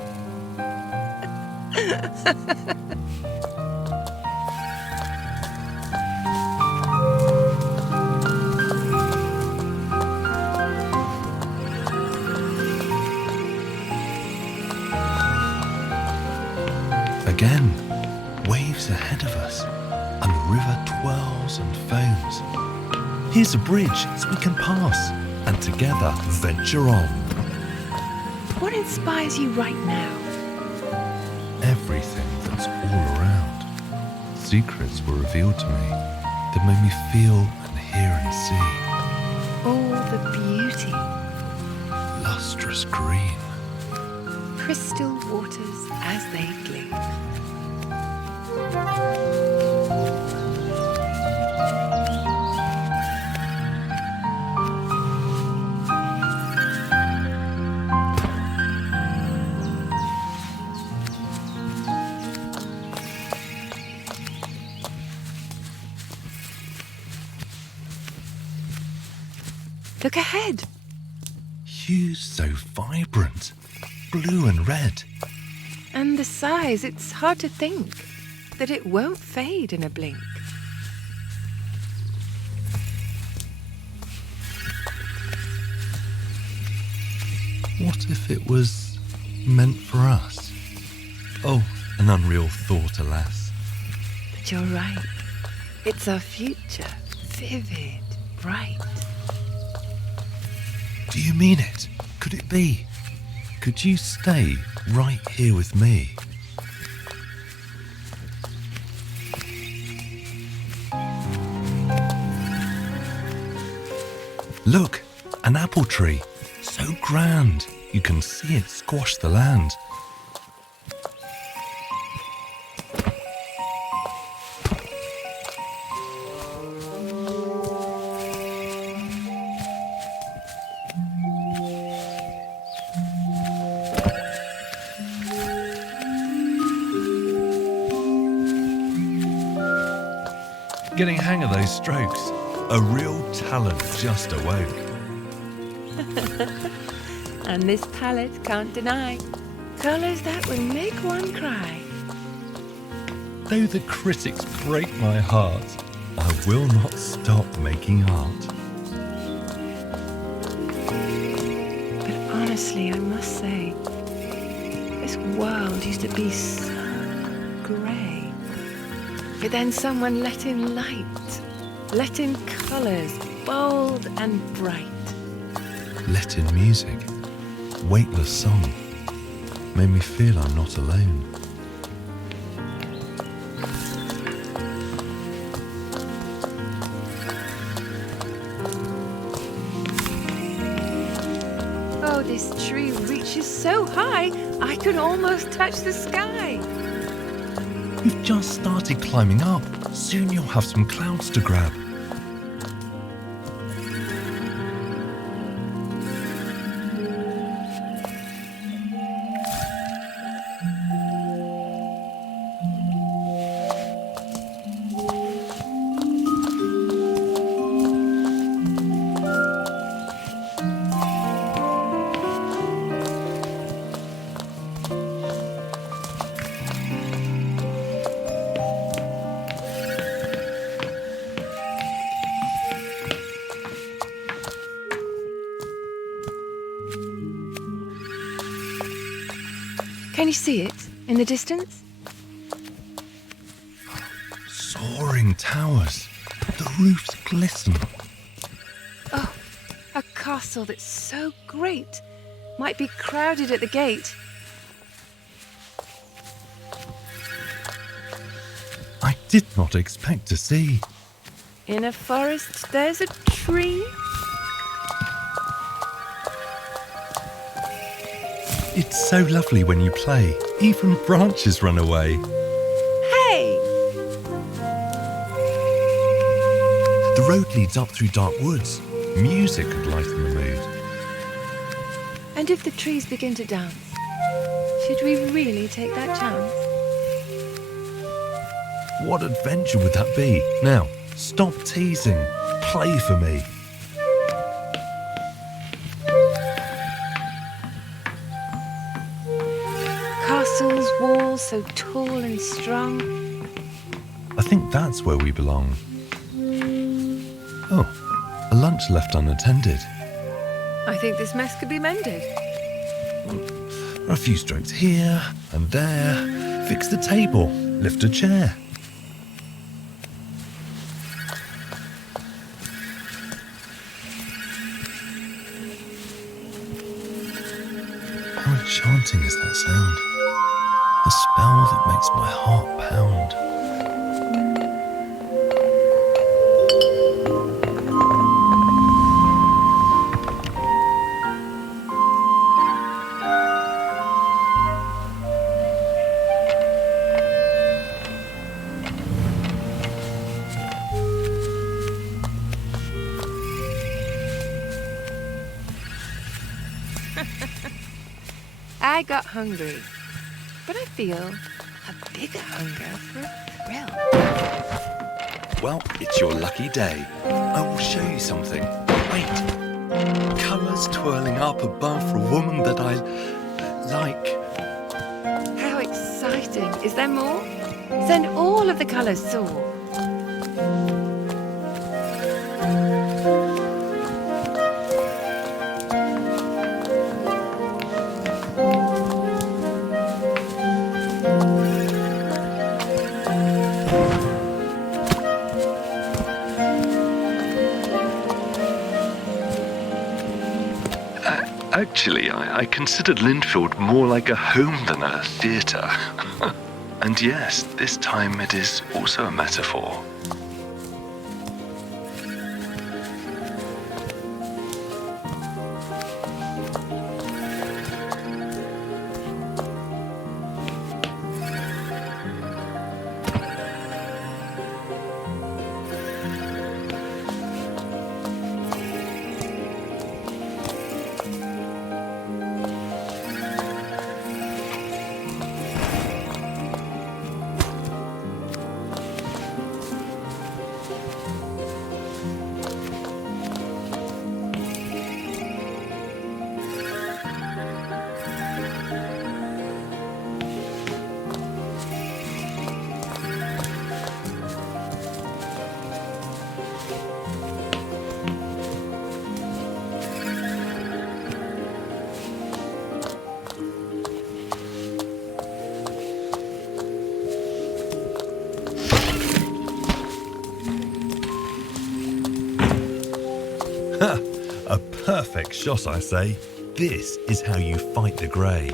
Again, waves ahead of us, and the river twirls and foams. Here's a bridge so we can pass, and together venture on. What inspires you right now? Everything that's all around. Secrets were revealed to me that made me feel and hear and see. All the beauty, Lustrous green, crystal waters as they gleam. Look ahead. hues so vibrant, blue and red. And the size, it's hard to think that it won't fade in a blink. What if it was meant for us? Oh, an unreal thought, alas. But you're right. It's our future, vivid, bright. Do you mean it? Could it be? Could you stay right here with me? Look, an apple tree. So grand, you can see it squash the land. Getting hang of those strokes. A real talent just awoke. And this palette can't deny colours that will make one cry. Though the critics break my heart, I will not stop making art. But honestly, I must say, this world used to be so grey. But then someone let in light, let in colours, bold and bright. Let in music, weightless song, made me feel I'm not alone. Oh, this tree reaches so high, I can almost touch the sky. You've just started climbing up. Soon you'll have some clouds to grab. Can you see it in the distance? Soaring towers. The roofs glisten. Oh, a castle that's so great. Might be crowded at the gate. I did not expect to see. In a forest, there's a tree. It's so lovely when you play. Even branches run away. Hey! The road leads up through dark woods. Music could lighten the mood. And if the trees begin to dance, should we really take that chance? What adventure would that be? Now, stop teasing. Play for me. Castles, walls so tall and strong. I think that's where we belong. Oh, a lunch left unattended. I think this mess could be mended. A few strokes here and there. Fix the table. Lift a chair. How enchanting is that sound? A spell that makes my heart pound. I got hungry, but I feel a bigger hunger for a thrill. Well, it's your lucky day. I will show you something. Wait. Colours twirling up above for a woman that I like. How exciting! Is there more? Send all of the colours soar. Actually, I considered Lindfield more like a home than a theatre. And yes, this time it is also a metaphor. A perfect shot, I say. This is how you fight the grey.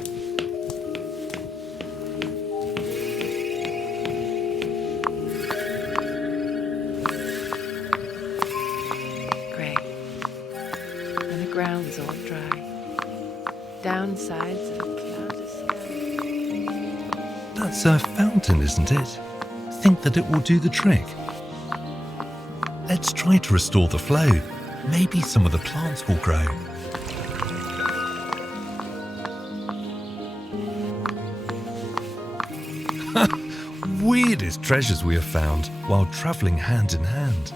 Grey. And the ground's all dry. Downsides of a cloudless sky. That's a fountain, isn't it? Think that it will do the trick. Let's try to restore the flow. Maybe some of the plants will grow. Weirdest treasures we have found while travelling hand in hand.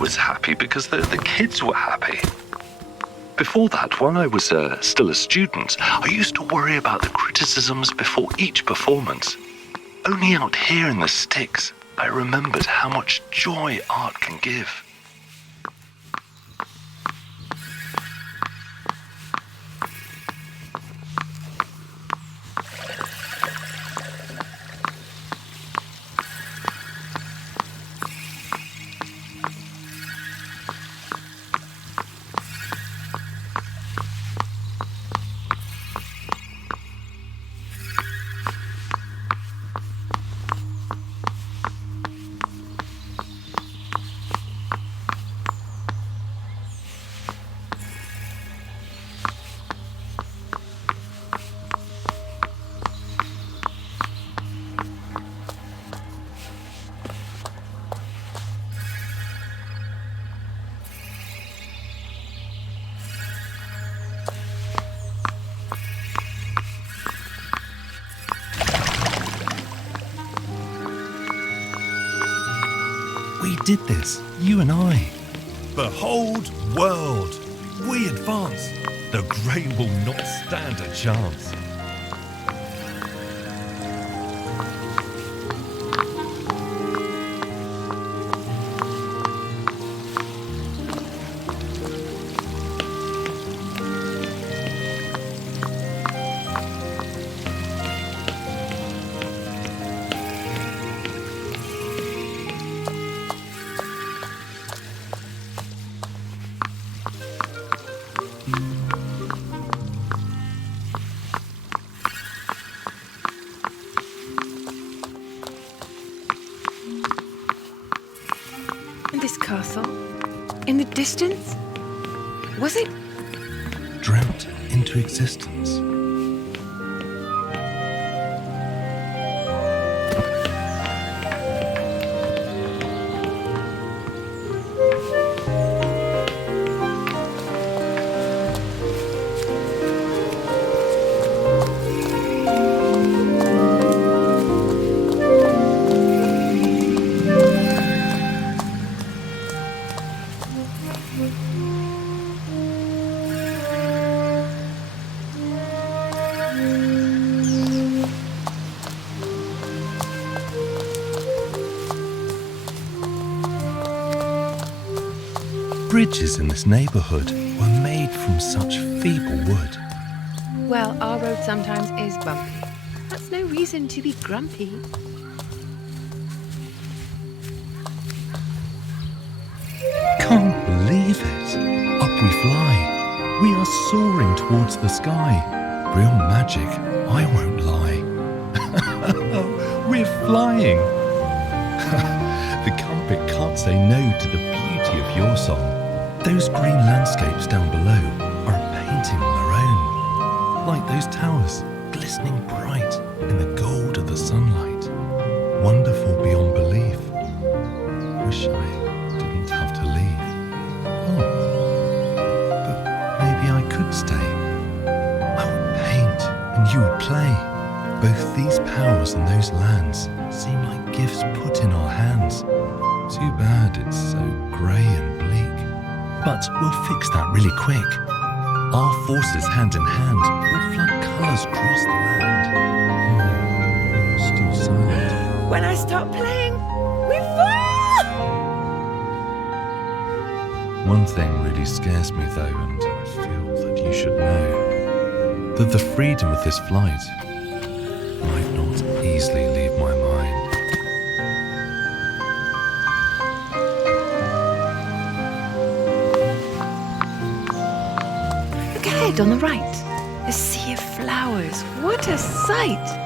was happy because the kids were happy. Before that, while I was still a student, I used to worry about the criticisms before each performance. Only out here in the sticks, I remembered how much joy art can give. We did this, you and I. Behold, world, we advance. The grey will not stand a chance. This castle, in the distance, was it? Dreamt into existence. Bridges in this neighbourhood were made from such feeble wood. Well, our road sometimes is bumpy. That's no reason to be grumpy. Can't believe it. Up we fly. We are soaring towards the sky. Real magic, I won't lie. We're flying. The carpet can't say no to the beauty of your song. Those green landscapes down below are a painting on their own. Like those towers, glistening bright in the gold of the sunlight. Wonderful beyond belief. Wish I didn't have to leave. Oh, but maybe I could stay. I would paint and you would play. Both these powers and those lands seem like gifts put in our hands. Too bad it's so grey and bleak. But we'll fix that really quick. Our forces hand in hand will flood colours across the land. Still silent. When I stop playing, we fall! One thing really scares me though, and I feel that you should know. That the freedom of this flight might not easily leave my mind. Look ahead on the right. A sea of flowers. What a sight!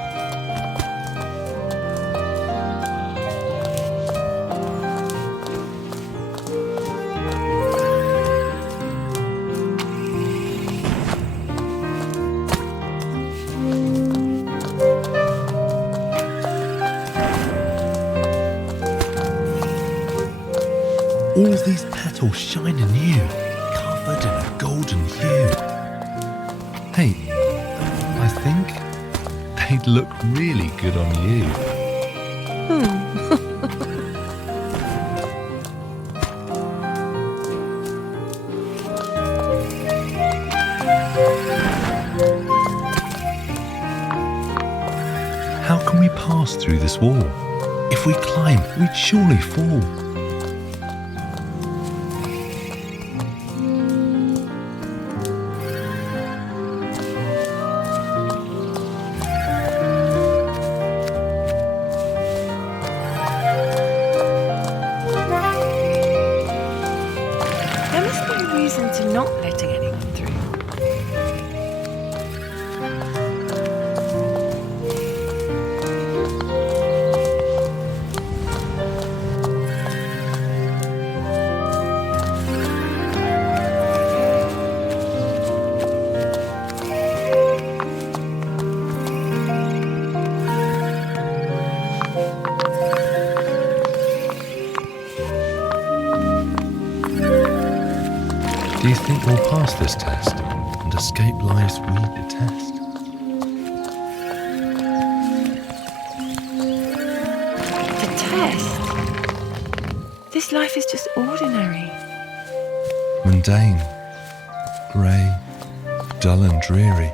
All these petals shining new, covered in a golden hue. Hey, I think they'd look really good on you. pass through this wall. If we climb, we'd surely fall. There must be a reason to not letting anyone through. Do you think we'll pass this test and escape lives we detest? The test? This life is just ordinary. Mundane, grey, dull and dreary.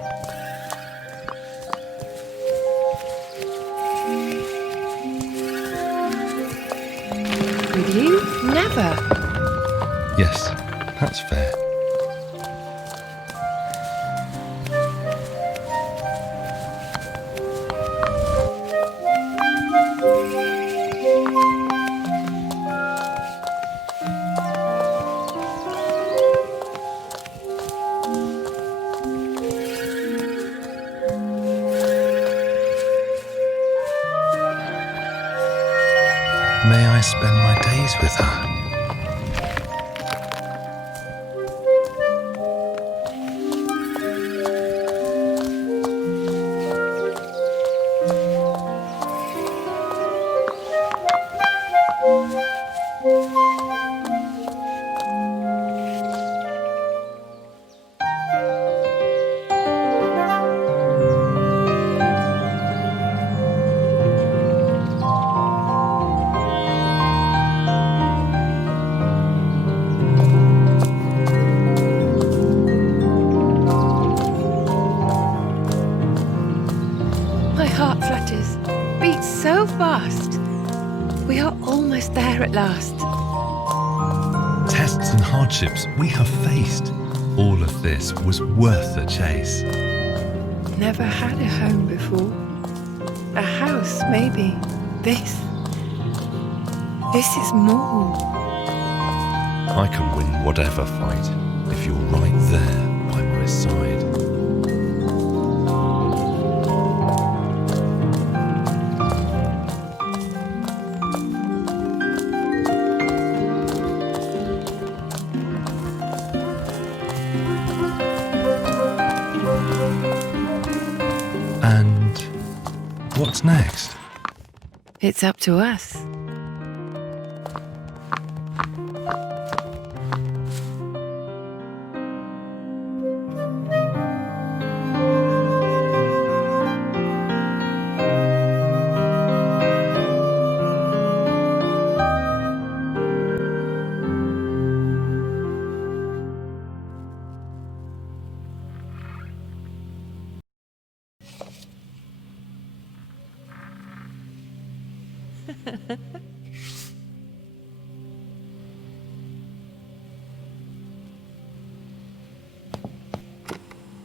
With you, never. Yes, that's fair. May I spend my days with her? My heart flutters, beats so fast. We are almost there at last. Tests and hardships we have faced. All of this was worth the chase. Never had a home before. A house, maybe. This is more. I can win whatever fight if you're right there by my side. And what's next? It's up to us.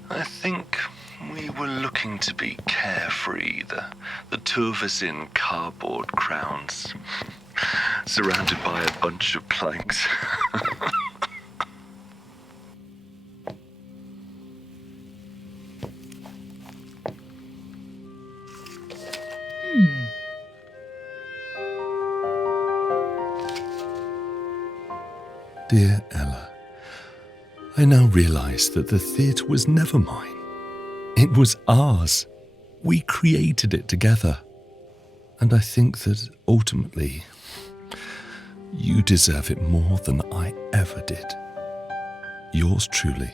I think we were looking to be carefree, the two of us in cardboard crowns, surrounded by a bunch of planks. Dear Ella, I now realise that the theatre was never mine. It was ours. We created it together. And I think that ultimately, you deserve it more than I ever did. Yours truly,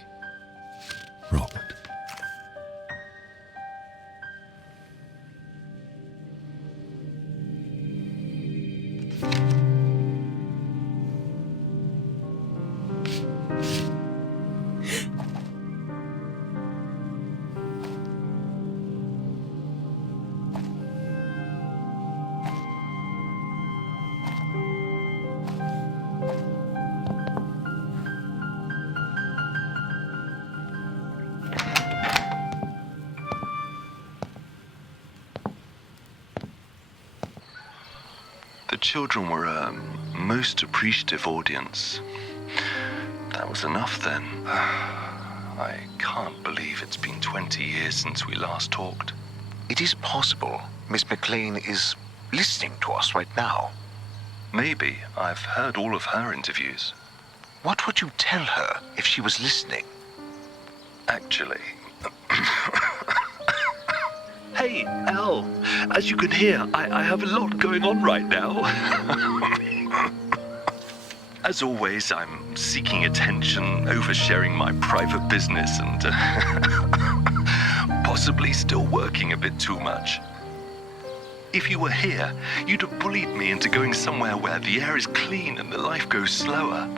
Robert. children were a most appreciative audience. That was enough then. I can't believe it's been 20 years since we last talked. It is possible Miss McLean is listening to us right now. Maybe. I've heard all of her interviews. What would you tell her if she was listening? Actually... Hey, Elle, as you can hear, I have a lot going on right now. As always, I'm seeking attention, oversharing my private business, and possibly still working a bit too much. If you were here, you'd have bullied me into going somewhere where the air is clean and the life goes slower.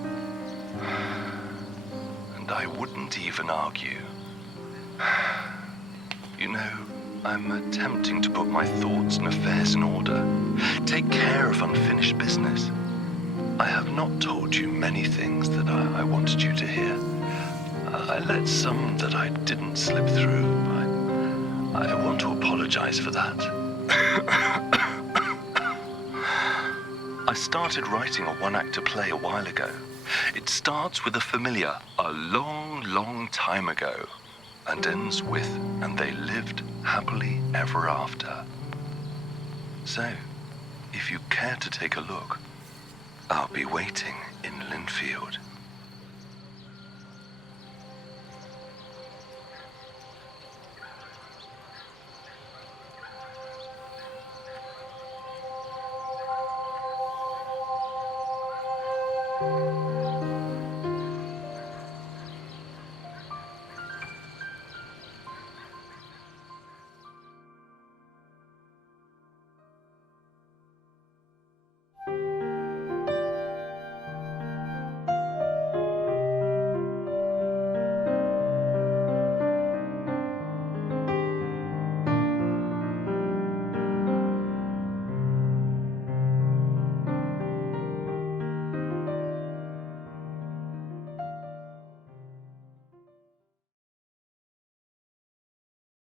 And I wouldn't even argue. You know, I'm attempting to put my thoughts and affairs in order, take care of unfinished business. I have not told you many things that I wanted you to hear. I let some that I didn't slip through. I want to apologize for that. I started writing a one-actor play a while ago. It starts with a familiar, a long, long time ago, and ends with, and they lived happily ever after. So, if you care to take a look, I'll be waiting in Linfield.